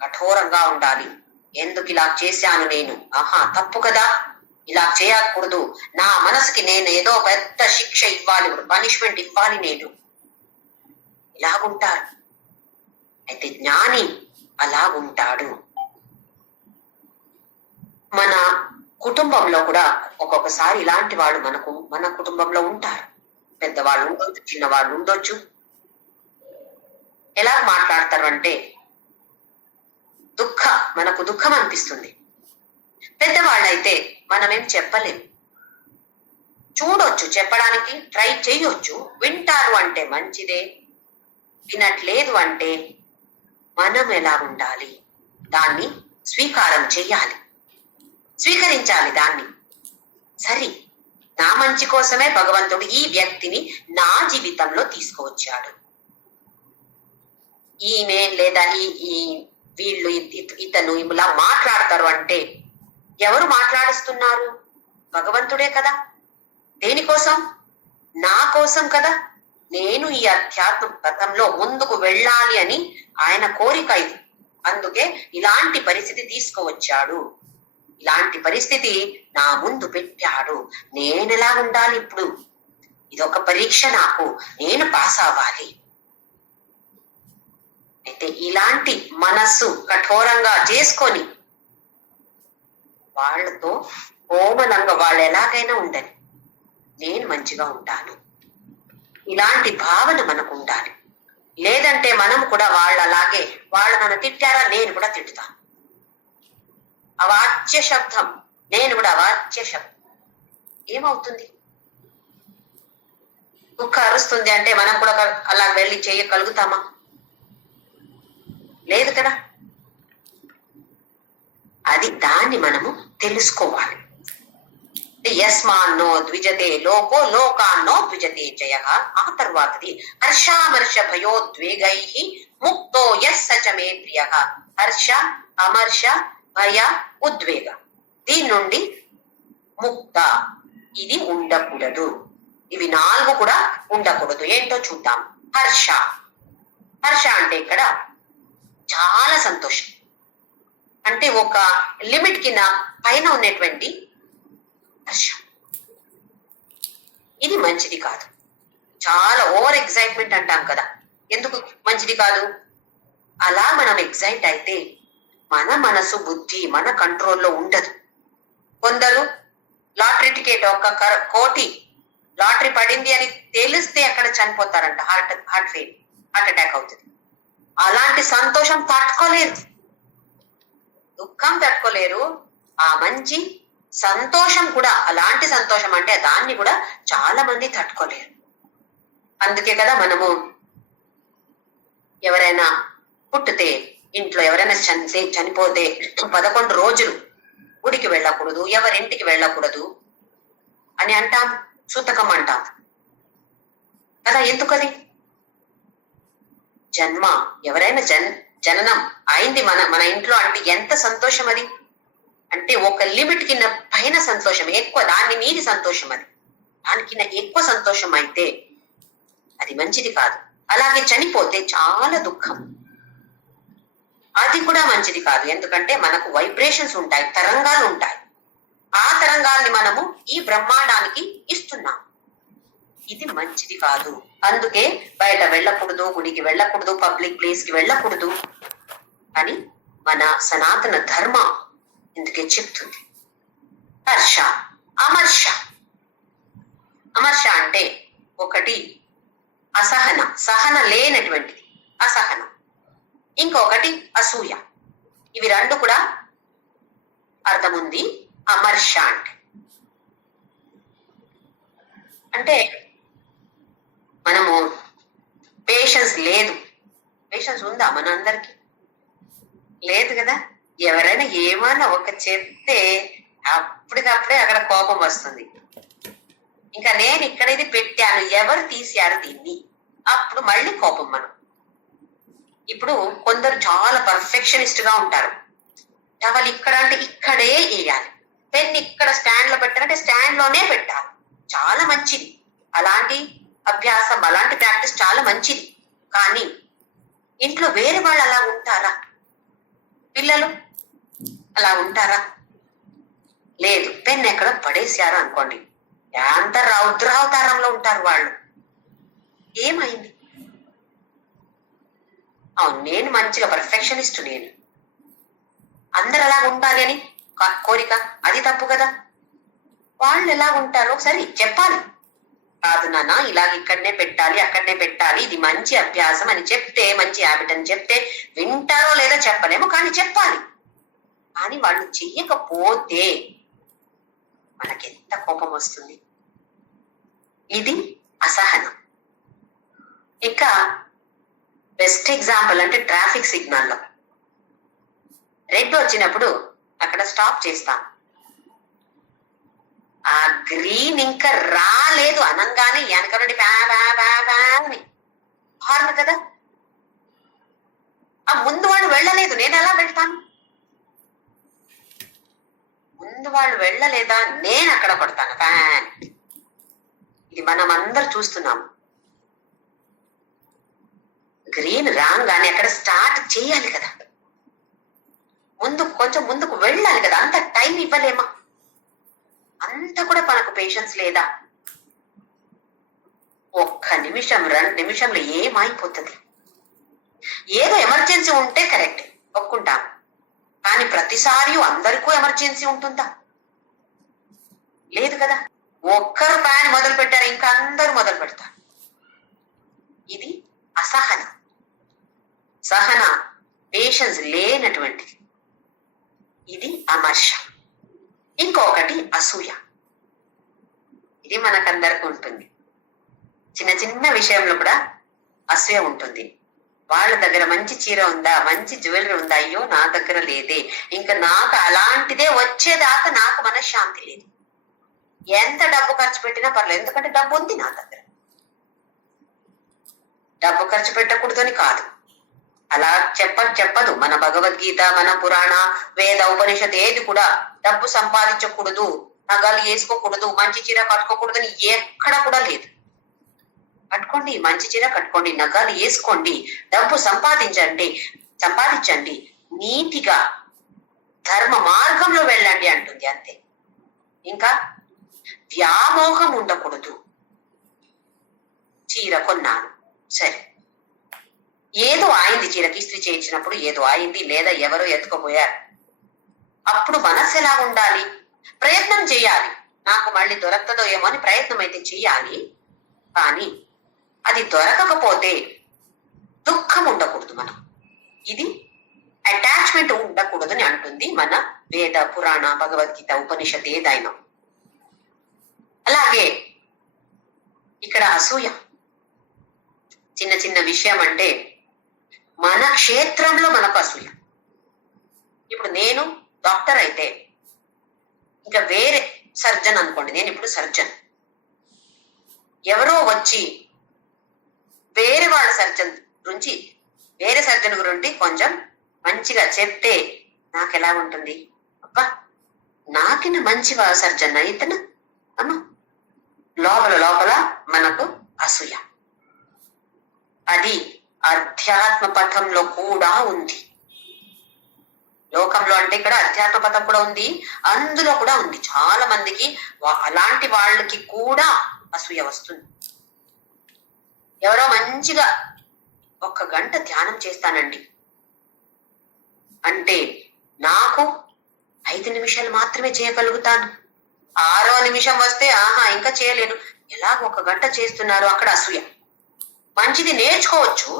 కఠోరంగా ఉండాలి. ఎందుకు ఇలా చేశాను నేను, తప్పు కదా, ఇలా చేయకూడదు, నా మనసుకి నేను ఏదో పెద్ద శిక్ష ఇవ్వాలి, పనిష్మెంట్ ఇవ్వాలి, నేను ఇలాగుంటారు. అయితే జ్ఞాని అలా ఉంటాడు. మన కుటుంబంలో కూడా ఒక్కొక్కసారి ఇలాంటి వాళ్ళు మన కుటుంబంలో ఉంటారు. పెద్దవాళ్ళు ఉండొచ్చు, చిన్నవాళ్ళు ఉండొచ్చు. ఎలా మాట్లాడతారు అంటే మనకు దుఃఖం అనిపిస్తుంది. పెద్దవాళ్ళైతే మనమేం చెప్పలేం, చూడొచ్చు, చెప్పడానికి ట్రై చేయొచ్చు. వింటారు అంటే మంచిదే, వినట్లేదు అంటే మనం ఎలా ఉండాలి, దాన్ని స్వీకారం చెయ్యాలి, స్వీకరించాలి దాన్ని. సరే, నా మంచి కోసమే భగవంతుడు ఈ వ్యక్తిని నా జీవితంలో తీసుకువచ్చాడు. ఈమె లేదా ఈ వీళ్ళు ఇతను ఇలా మాట్లాడతారు అంటే ఎవరు మాట్లాడిస్తున్నారు, భగవంతుడే కదా. దేనికోసం, నా కోసం కదా. నేను ఈ అధ్యాత్మ పథంలో ముందుకు వెళ్ళాలి అని ఆయన కోరిక ఇది. అందుకే ఇలాంటి పరిస్థితి తీసుకువచ్చాడు, ఇలాంటి పరిస్థితి నా ముందు పెట్టాడు. నేనెలా ఉండాలి ఇప్పుడు, ఇదొక పరీక్ష నాకు, నేను పాస్ అవ్వాలి. అయితే ఇలాంటి మనస్సు కఠోరంగా చేసుకొని వాళ్ళతో కోమలంగా వాళ్ళు ఎలాగైనా ఉండని, నేను మంచిగా ఉంటాను, ఇలాంటి భావన మనకు ఉండాలి. లేదంటే మనం కూడా వాళ్ళలాగే, వాళ్ళు నన్ను తిట్టారా నేను కూడా తిట్టుతాను, అవాచ్య శబ్దం, నేను కూడా అవాచ్య శబ్దం. ఏమవుతుంది? కుక్క అరుస్తుంది అంటే మనం కూడా అలా వెళ్ళి చేయగలుగుతామా? లేదు కదా. అది దాన్ని మనము తెలుసుకోవాలి. యస్మాన్నో ద్విజతే లోకో లోకాన్నో ద్విజతే జయ. ఆ తర్వాతది హర్షామర్ష భయోద్వేగై ముక్తో యస్ సచ మే ప్రియ. హర్ష, అమర్ష, భయ, ఉద్వేగ, దీని నుండి ముక్త, ఇది ఉండకూడదు. ఇవి 4 కూడా ఉండకూడదు. ఏంటో చూద్దాం. హర్ష, హర్ష అంటే ఇక్కడ చాలా సంతోషం, అంటే ఒక లిమిట్ కింద పైన ఉన్నటువంటి హర్షం. ఇది మంచిది కాదు. చాలా ఓవర్ ఎగ్జైట్మెంట్ అంటాం కదా, ఎందుకు మంచిది కాదు? అలా మనం ఎగ్జైట్ అయితే మన మనసు బుద్ధి మన కంట్రోల్లో ఉండదు. కొందరు లాటరీ టికెట్ 1 కోటి లాటరీ పడింది అని తెలిస్తే అక్కడ చనిపోతారంట. హార్ట్ అటాక్ అవుతుంది. అలాంటి సంతోషం తట్టుకోలేరు, దుఃఖం తట్టుకోలేరు. ఆ మంచి సంతోషం కూడా, అలాంటి సంతోషం అంటే దాన్ని కూడా చాలా మంది తట్టుకోలేరు. అందుకే కదా మనము ఎవరైనా పుట్టితే, ఇంట్లో ఎవరైనా చనిపోతే 11 రోజులు గుడికి వెళ్ళకూడదు, ఎవరింటికి వెళ్ళకూడదు అని అంటాం, సూతకం అంటాం కదా. ఎందుకది? జన్మ, ఎవరైనా జననం అయింది మన ఇంట్లో అంటే ఎంత సంతోషం అది. అంటే ఒక లిమిట్ కింద పైన సంతోషం ఎక్కువ, దాన్ని మీది సంతోషం, అది దానికిన్న ఎక్కువ సంతోషం అయితే అది మంచిది కాదు. అలాగే చనిపోతే చాలా దుఃఖం, అది కూడా మంచిది కాదు. ఎందుకంటే మనకు వైబ్రేషన్స్ ఉంటాయి, తరంగాలు ఉంటాయి. ఆ తరంగాల్ని మనము ఈ బ్రహ్మాండానికి ఇస్తున్నాం. ఇది మంచిది కాదు. అందుకే బయట వెళ్ళకూడదు, గుడికి వెళ్ళకూడదు, పబ్లిక్ ప్లేస్ కి వెళ్ళకూడదు అని మన సనాతన ధర్మం ఇందుకే చెప్తుంది. హర్ష, అమర్ష. అమర్ష అంటే ఒకటి అసహన, సహన లేనటువంటిది అసహనం. ఇంకొకటి అసూయ. ఇవి 2 కూడా అర్థం ఉంది. అమర్ష అంటే మనము పేషెన్స్ లేదు. పేషెన్స్ ఉందా మనందరికి? లేదు కదా. ఎవరైనా ఏమన్నా ఒక చెప్తే అప్పటికప్పుడే అక్కడ కోపం వస్తుంది. ఇంకా నేను ఇక్కడ ఇది పెట్టాను, ఎవరు తీశారు దీన్ని, అప్పుడు మళ్ళీ కోపం మనం. ఇప్పుడు కొందరు చాలా పర్ఫెక్షనిస్ట్ గా ఉంటారు. టవల్ ఇక్కడ అంటే ఇక్కడే వేయాలి, పెన్ ఇక్కడ స్టాండ్ లో పెట్టాలంటే స్టాండ్ లోనే పెట్టాలి. చాలా మంచిది అలాంటి అభ్యాసం, అలాంటి ప్రాక్టీస్ చాలా మంచిది. కానీ ఇంట్లో వేరే వాళ్ళు అలా ఉంటారా? పిల్లలు అలా ఉంటారా? లేదు. పెన్ ఎక్కడ పడేసారు అనుకోండి, ఎంత రౌద్రావతారంలో ఉంటారు వాళ్ళు. ఏమైంది? అవును, నేను మంచిగా పర్ఫెక్షనిస్ట్, నేను అందరు అలా ఉండాలి అని కోరిక, అది తప్పు కదా. వాళ్ళు ఎలా ఉంటారో ఒకసారి చెప్పాలి. కాదు నాన్న, ఇలాగ ఇక్కడనే పెట్టాలి, అక్కడనే పెట్టాలి, ఇది మంచి అభ్యాసం అని చెప్తే, మంచి హ్యాబిట్ అని చెప్తే వింటారో లేదో చెప్పలేము, కానీ చెప్పాలి. కానీ వాళ్ళు చెయ్యకపోతే మనకెంత కోపం వస్తుంది. ఇది అసహనం. ఇంకా బెస్ట్ ఎగ్జాంపుల్ అంటే ట్రాఫిక్ సిగ్నల్లో రెడ్ వచ్చినప్పుడు అక్కడ స్టాప్ చేస్తాం. ఆ గ్రీన్ ఇంకా రాలేదు అనంగానే వెనక నుండి అని హార్న్ కదా. ఆ ముందు వాళ్ళు వెళ్ళలేదు, నేను ఎలా వెళ్తాను? ముందు వాళ్ళు వెళ్ళలేదా, నేను అక్కడ కొడతాను ఫ్యాన్. ఇది మనం అందరు చూస్తున్నాం. గ్రీన్ రాగానే అక్కడ స్టార్ట్ చేయాలి కదా, కొంచెం ముందుకు వెళ్ళాలి కదా. అంత టైం ఇవ్వలేమా? అంత కూడా మనకు పేషెన్స్ లేదా? 1 నిమిషం 2 నిమిషంలో ఏమైపోతుంది? ఏదో ఎమర్జెన్సీ ఉంటే కరెక్ట్, ఒప్పుకుంటాం. కానీ ప్రతిసారి అందరికీ ఎమర్జెన్సీ ఉంటుందా? లేదు కదా. ఒక్కరు ప్లాన్ మొదలు పెట్టారు, ఇంకా అందరూ మొదలు పెడతారు. ఇది అసహన, సహన, పేషెన్స్ లేనటువంటిది. ఇది అమర్ష. ఇంకొకటి అసూయ. ఇది మనకందరికీ ఉంటుంది. చిన్న చిన్న విషయంలో కూడా అసూయ ఉంటుంది. వాళ్ళ దగ్గర మంచి చీర ఉందా, మంచి జ్యువెలరీ ఉందా, అయ్యో నా దగ్గర లేదే, ఇంకా నాకు అలాంటిదే వచ్చేదాకా నాకు మనశ్శాంతి లేదు. ఎంత డబ్బు ఖర్చు పెట్టినా పర్లేదు, ఎందుకంటే డబ్బు ఉంది నా దగ్గర. డబ్బు ఖర్చు పెట్టకూడదని కాదు, అలా చెప్పదు మన భగవద్గీత, మన పురాణ, వేద, ఉపనిషత్ ఏది కూడా డబ్బు సంపాదించకూడదు, నగలు వేసుకోకూడదు, మంచి చీర కట్టుకోకూడదని ఎక్కడ కూడా లేదు. కట్టుకోండి, మంచి చీర కట్టుకోండి, నగలు వేసుకోండి, డబ్బు సంపాదించండి, నీతిగా ధర్మ మార్గంలో వెళ్ళండి అంటుంది, అంతే. ఇంకా వ్యామోహం ఉండకూడదు. చీర కొన్నాను, సరే, ఏదో అయింది, చీరకి ఇస్త్రీ చేయించినప్పుడు ఏదో అయింది, లేదా ఎవరో ఎత్తుకోపోయారు, అప్పుడు మనసు ఎలా ఉండాలి? ప్రయత్నం చేయాలి, నాకు మళ్ళీ దొరకదో ఏమో అని ప్రయత్నం అయితే చేయాలి. కానీ అది దొరకకపోతే దుఃఖం ఉండకూడదు. మనం ఇది అటాచ్మెంట్ ఉండకూడదని అంటుంది మన వేద, పురాణ, భగవద్గీత, ఉపనిషత్ ఏదైనా. అలాగే ఇక్కడ అసూయ, చిన్న చిన్న విషయం అంటే మన క్షేత్రంలో మనకు అసూయ. ఇప్పుడు నేను డాక్టర్ అయితే ఇంకా వేరే సర్జన్ అనుకోండి, నేను ఇప్పుడు సర్జన్, ఎవరో వచ్చి వేరే వాళ్ళ సర్జన్ గురించి కొంచెం మంచిగా చెప్తే నాకు ఎలా ఉంటుంది? అబ్బా, నాకిన మంచి సర్జన్ ఇతను అమ్మా, లోపల మనకు అసూయ. అది అధ్యాత్మ పథంలో కూడా ఉంది. లోకంలో అంటే ఇక్కడ అధ్యాత్మ పథం కూడా ఉంది, అందులో కూడా ఉంది. చాలా మందికి అలాంటి వాళ్ళకి కూడా అసూయ వస్తుంది. ఎవరో మంచిగా 1 గంట ధ్యానం చేస్తానండి అంటే నాకు 5 నిమిషాలు మాత్రమే చేయగలుగుతాను, 6వ నిమిషం వస్తే ఇంకా చేయలేను. ఎలా 1 గంట చేస్తున్నారు? అక్కడ అసూయ. మంచిది నేర్చుకోవచ్చు,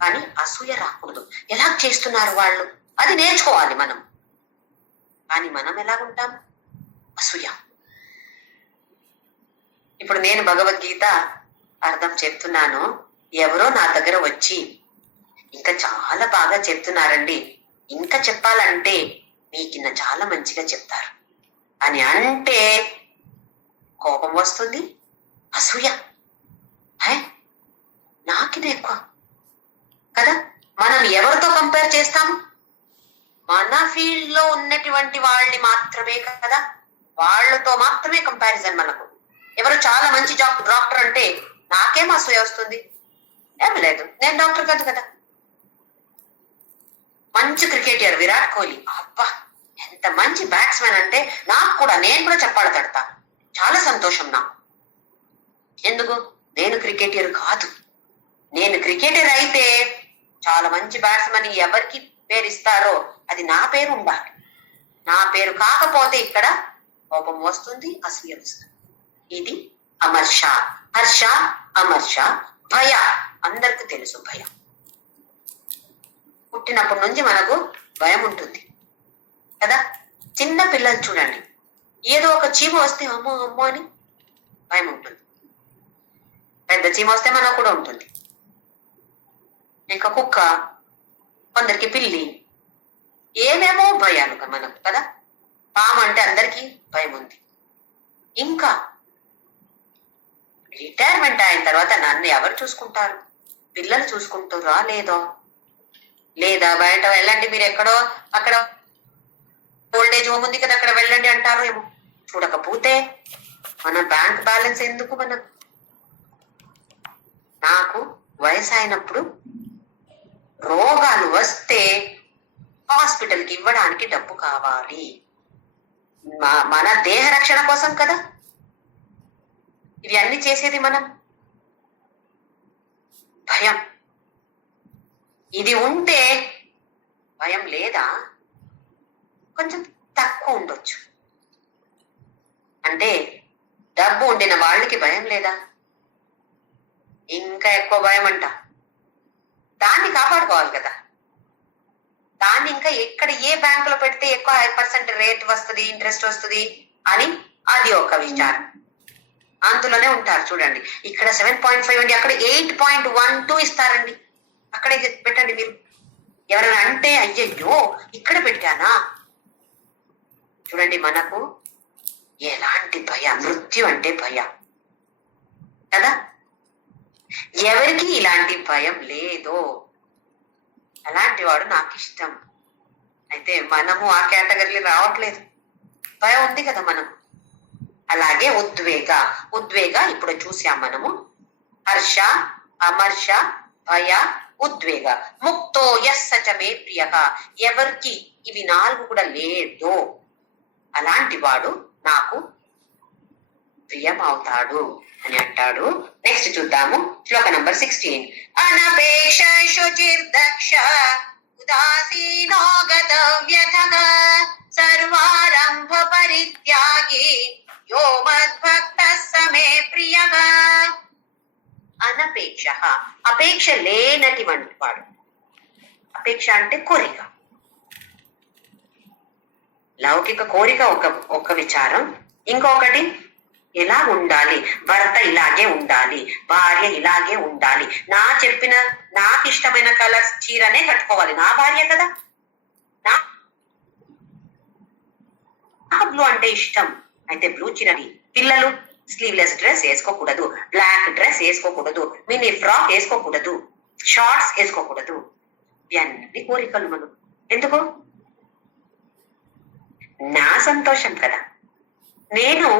కానీ అసూయ రాకూడదు. ఎలా చేస్తున్నారు వాళ్ళు, అది నేర్చుకోవాలి మనం. కానీ మనం ఎలాగుంటాం? అసూయ. ఇప్పుడు నేను భగవద్గీత అర్థం చెప్తున్నాను, ఎవరో నా దగ్గర వచ్చి ఇంకా చాలా బాగా చెప్తున్నారండి, ఇంకా చెప్పాలంటే మీకిన్న చాలా మంచిగా చెప్తారు అని అంటే కోపం వస్తుంది, అసూయ. నాకిదే ఎక్కువ కదా. మనం ఎవరితో కంపేర్ చేస్తాము? మన ఫీల్డ్ లో ఉన్నటువంటి వాళ్ళని మాత్రమే కదా, వాళ్ళతో మాత్రమే కంపారిజన్ మనకు. ఎవరు చాలా మంచి డాక్టర్ అంటే నాకేం అసూయ వస్తుంది? ఏమి లేదు, నేను డాక్టర్ కాదు కదా. మంచి క్రికెటర్ విరాట్ కోహ్లీ, అబ్బా ఎంత మంచి బ్యాట్స్మెన్ అంటే నేను కూడా చెప్పాలి తడతా, చాలా సంతోషం నాకు. ఎందుకు? నేను క్రికెటర్ కాదు. నేను క్రికెటర్ అయితే చాలా మంచి బ్యాట్స్మెన్ ఎవరికి పేరు ఇస్తారో అది నా పేరు ఉండాలి. నా పేరు కాకపోతే ఇక్కడ కోపం వస్తుంది, అసూయ వస్తుంది. ఇది అమర్ష. హర్ష, అమర్ష, భయ. అందరికి తెలుసు భయం. పుట్టినప్పటి నుంచి మనకు భయం ఉంటుంది కదా. చిన్న పిల్లలు చూడండి, ఏదో ఒక చీమ వస్తే అమ్మో అమ్మో అని భయం ఉంటుంది. పెద్ద చీమ వస్తే మనకు కూడా ఉంటుంది. ఇంకా కుక్క, కొందరికి పిల్లి, ఏమేమో భయాలు మనకు కదా. పాము అంటే అందరికీ భయం ఉంది. ఇంకా రిటైర్మెంట్ అయిన తర్వాత నన్ను ఎవరు చూసుకుంటారు? పిల్లలు చూసుకుంటారా లేదా బయట వెళ్ళండి, మీరు ఎక్కడో అక్కడ ఓల్డేజ్ హోమ్ ఉంది కదా అక్కడ వెళ్ళండి అంటారు ఏమో. చూడకపోతే మన బ్యాంక్ బ్యాలెన్స్ ఎందుకు మనకు? నాకు వయసు అయినప్పుడు రోగాలు వస్తే హాస్పిటల్కి ఇవ్వడానికి డబ్బు కావాలి, మన దేహ రక్షణ కోసం కదా ఇవి అన్ని చేసేది మనం. భయం. ఇది ఉంటే భయం లేదా? కొంచెం తక్కువ ఉండొచ్చు. అంటే డబ్బు ఉండిన వాళ్ళకి భయం లేదా? ఇంకా ఎక్కువ భయం అంట. దాన్ని కాపాడుకోవాలి కదా. దాన్ని ఇంకా ఎక్కడ ఏ బ్యాంకులో పెడితే ఎక్కువ 5% రేట్ వస్తుంది, ఇంట్రెస్ట్ వస్తుంది అని అది ఒక విచారం. అందులోనే ఉంటారు చూడండి. ఇక్కడ 7.5 అండి, అక్కడ 8.12 ఇస్తారండి. అక్కడే పెట్టండి మీరు. ఎవరైనా అంటే అయ్యయ్యో ఇక్కడ పెట్టానా? చూడండి, మనకు ఎలాంటి భయ, మృత్యు అంటే భయ కదా. ఎవరికి ఇలాంటి భయం లేదో అలాంటి వాడు నాకు ఇష్టం. అయితే మనము ఆ కేటగిరీలో రావట్లేదు. భయం ఉంది కదా మనం. అలాగే ఉద్వేగ ఇప్పుడు చూసాం మనము. హర్ష, అమర్ష, భయ, ఉద్వేగ. ముక్తో యస్సచమే ప్రియక. ఎవరికి ఇవి 4 కూడా లేదో అలాంటి వాడు నాకు ప్రియమవుతాడు అని అంటాడు. నెక్స్ట్ చూద్దాము శ్లోక నంబర్ 16. అనపేక్ష శుచిర్దక్ష ఉదాసీనో గతవ్యథః సర్వారంభ పరిత్యాగి యో మద్భక్తః సమే ప్రియః. అనపేక్ష, అపేక్ష లేనటువంటి వాడు. అపేక్ష అంటే కోరిక, లౌకిక కోరిక ఒక విచారం. ఇంకొకటి ఎలా ఉండాలి, భర్త ఇలాగే ఉండాలి, భార్య ఇలాగే ఉండాలి, నాకు ఇష్టమైన కలర్ చీరనే కట్టుకోవాలి, నా భార్య కదా, నాకు బ్లూ అంటే ఇష్టం, అయితే బ్లూ చీరని. పిల్లలు స్లీవ్లెస్ డ్రెస్ వేసుకోకూడదు, బ్లాక్ డ్రెస్ వేసుకోకూడదు, మినీ ఫ్రాక్ వేసుకోకూడదు, షార్ట్స్ వేసుకోకూడదు. ఇవన్నీ కోరికలు. మనం ఎందుకు? నా సంతోషం కదా. నేను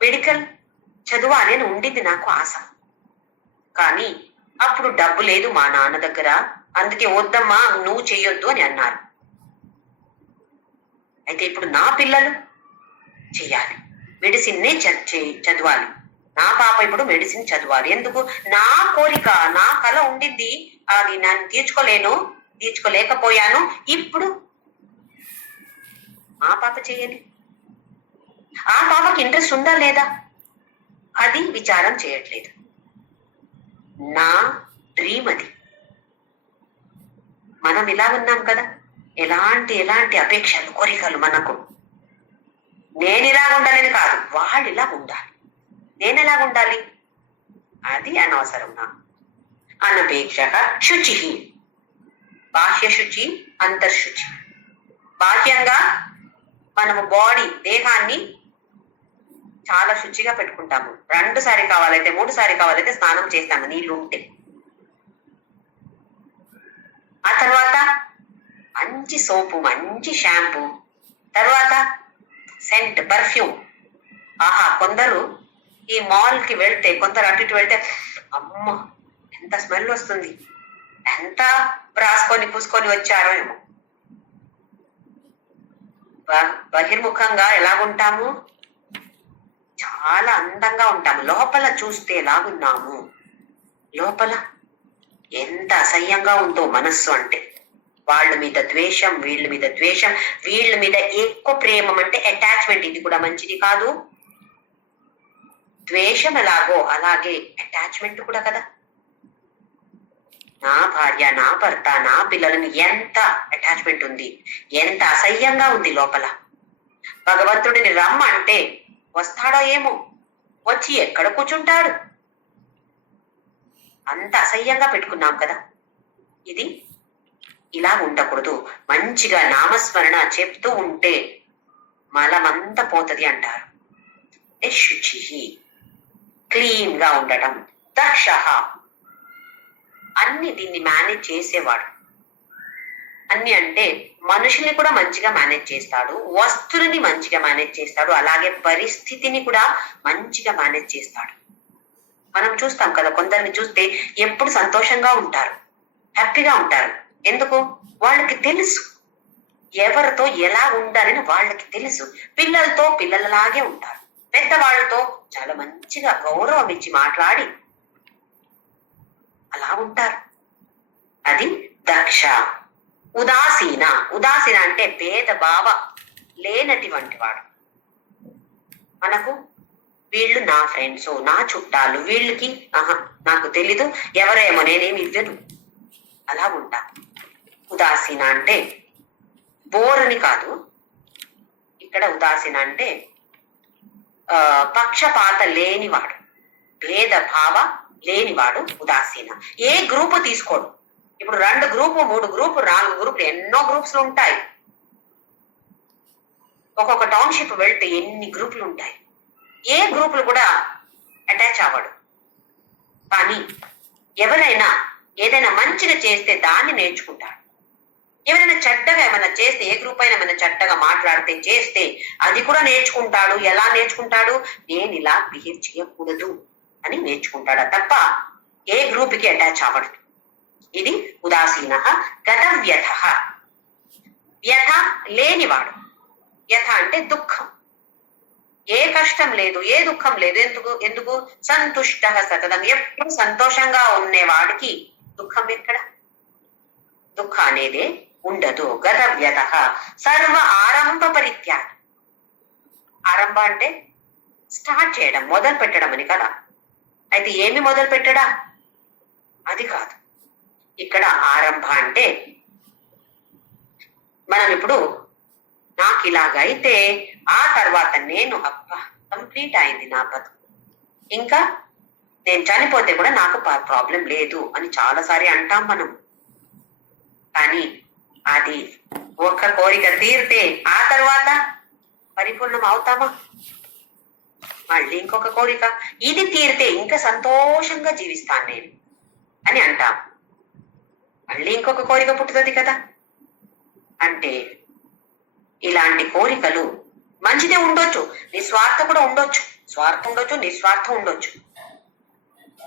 మెడికల్ చదవాలి అని ఉండింది నాకు ఆశ. కానీ అప్పుడు డబ్బు లేదు మా నాన్న దగ్గర, అందుకే వద్దమ్మా నువ్వు చెయ్యొద్దు అని అన్నారు. అయితే ఇప్పుడు నా పిల్లలు చెయ్యాలి, మెడిసిన్నే చదవాలి. నా పాప ఇప్పుడు మెడిసిన్ చదవాలి. ఎందుకు? నా కోరిక, నా కళ ఉండింది, అది నేను తీర్చుకోలేకపోయాను. ఇప్పుడు ఆ పాప చేయాలి. ఆ పాపకి ఇంట్రెస్ట్ ఉందా లేదా అది విచారం చేయట్లేదు. నా డ్రీమ్ అది. మనం ఇలా ఉన్నాం కదా, ఎలాంటి అపేక్షలు, కోరికలు మనకు. నేను ఇలా ఉండాలని కాదు, వాళ్ళు ఇలా ఉండాలి, నేను ఎలా ఉండాలి అది అనవసరం నాకు. అనపేక్ష శుచి, బాహ్య శుచి, అంతర్శుచి. బాహ్యంగా మనము దేహాన్ని చాలా శుచిగా పెట్టుకుంటాము. 2 సారి కావాలైతే 3 సారి కావాలైతే స్నానం చేస్తాము నీళ్లు ఉంటే. ఆ తర్వాత మంచి సోపు, మంచి షాంపూ, తర్వాత సెంట్, పర్ఫ్యూమ్. ఆహా, కొందరు ఈ మాల్ కి వెళ్తే, కొందరు అటు ఇటు వెళ్తే అమ్మ ఎంత స్మెల్ వస్తుంది, ఎంత రాసుకొని పూసుకొని వచ్చారో ఏమో. బహిర్ముఖంగా ఎలాగుంటాము, చాలా అందంగా ఉంటాము, లోపల చూస్తే ఎలాగున్నాము, లోపల ఎంత అసహ్యంగా ఉందో మనస్సు. అంటే వాళ్ళ మీద ద్వేషం, వీళ్ళ మీద ద్వేషం, వీళ్ళ మీద ఎక్కువ ప్రేమ, అంటే అటాచ్మెంట్. ఇది కూడా మంచిది కాదు. ద్వేషం ఎలాగో అలాగే అటాచ్మెంట్ కూడా కదా. నా భార్య, నా భర్త, నా పిల్లలని ఎంత అటాచ్మెంట్ ఉంది, ఎంత అసహ్యంగా ఉంది లోపల. భగవంతుడిని రమ్మంటే వస్తాడో ఏమో, వచ్చి ఎక్కడ కూర్చుంటాడు, అంత అసహ్యంగా పెట్టుకున్నాం కదా. ఇది ఇలా ఉండకూడదు. మంచిగా నామస్మరణ చెప్తూ ఉంటే మలమంతా పోతది అంటారు. శుచి, క్లీన్ గా ఉండటం. దక్ష, అన్ని దీన్ని మేనేజ్ చేసేవాడు. అన్ని అంటే మనుషుల్ని కూడా మంచిగా మేనేజ్ చేస్తాడు, వస్తువుని మంచిగా మేనేజ్ చేస్తాడు, అలాగే పరిస్థితిని కూడా మంచిగా మేనేజ్ చేస్తాడు. మనం చూస్తాం కదా, కొందరిని చూస్తే ఎప్పుడు సంతోషంగా ఉంటారు, హ్యాపీగా ఉంటారు. ఎందుకు? వాళ్ళకి తెలుసు ఎవరితో ఎలా ఉండాలని వాళ్ళకి తెలుసు. పిల్లలతో పిల్లలలాగే ఉంటారు, పెద్దవాళ్ళతో చాలా మంచిగా గౌరవం ఇచ్చి మాట్లాడి అలా ఉంటారు. అది దక్ష. ఉదాసీన, ఉదాసీన అంటే భేదభావ లేనటువంటి వాడు. మనకు వీళ్ళు నా ఫ్రెండ్స్, నా చుట్టాలు, వీళ్ళకి నాకు తెలీదు, ఎవరేమో, నేనేమి ఇవ్వను, అలా ఉంటా. ఉదాసీన అంటే బోర్ అని కాదు, ఇక్కడ ఉదాసీన అంటే పక్షపాత లేనివాడు, భేదభావ లేనివాడు ఉదాసీన. ఏ గ్రూపు తీసుకోడు. ఇప్పుడు 2 గ్రూపు, 3 గ్రూపు, 4 గ్రూపులు, ఎన్నో గ్రూప్స్ ఉంటాయి. ఒక్కొక్క టౌన్షిప్ వెళ్తే ఎన్ని గ్రూపులు ఉంటాయి. ఏ గ్రూపులు కూడా అటాచ్ అవ్వడు. కానీ ఎవరైనా ఏదైనా మంచిగా చేస్తే దాన్ని నేర్చుకుంటాడు. ఎవరైనా చెడ్డగా ఏమైనా చేస్తే, ఏ గ్రూప్ అయినా ఏమైనా చెడ్డగా మాట్లాడితే చేస్తే అది కూడా నేర్చుకుంటాడు. ఎలా నేర్చుకుంటాడు? నేను ఇలా బిహేవ్ చేయకూడదు అని నేర్చుకుంటాడు తప్ప ఏ గ్రూప్ కి అటాచ్ అవ్వడు. ఇది ఉదాసీన. గత వ్యథ, వ్యథ లేనివాడు. వ్యథ అంటే దుఃఖం. ఏ కష్టం లేదు, ఏ దుఃఖం లేదు. ఎందుకు సంతుష్ట సతతం, ఎప్పుడు సంతోషంగా ఉండేవాడికి దుఃఖం ఎక్కడ? దుఃఖ అనేది ఉండదు. గత వ్యథ. సర్వ ఆరంభ పరిత్యాగం. ఆరంభ అంటే స్టార్ట్ చేయడం, మొదలు పెట్టడం అని కదా. అయితే ఏమి మొదలు పెట్టడా? అది కాదు. ఇక్కడ ఆరంభ అంటే మనం ఇప్పుడు నాకు ఇలాగైతే ఆ తర్వాత నేను కంప్లీట్ అయింది నా బతుకు, ఇంకా నేను చనిపోతే కూడా నాకు ప్రాబ్లం లేదు అని చాలాసారి అంటాం మనం. కానీ అది ఒక్క కోరిక తీరితే ఆ తర్వాత పరిపూర్ణం అవుతామా? మళ్ళీ ఇంకొక కోరిక, ఇది తీరితే ఇంకా సంతోషంగా జీవిస్తాను నేను అని అంటాం. మళ్ళీ ఇంకొక కోరిక పుట్టుతుంది కదా. అంటే ఇలాంటి కోరికలు మంచిదే ఉండొచ్చు, నిస్వార్థం కూడా ఉండొచ్చు. స్వార్థం ఉండొచ్చు, నిస్వార్థం ఉండొచ్చు.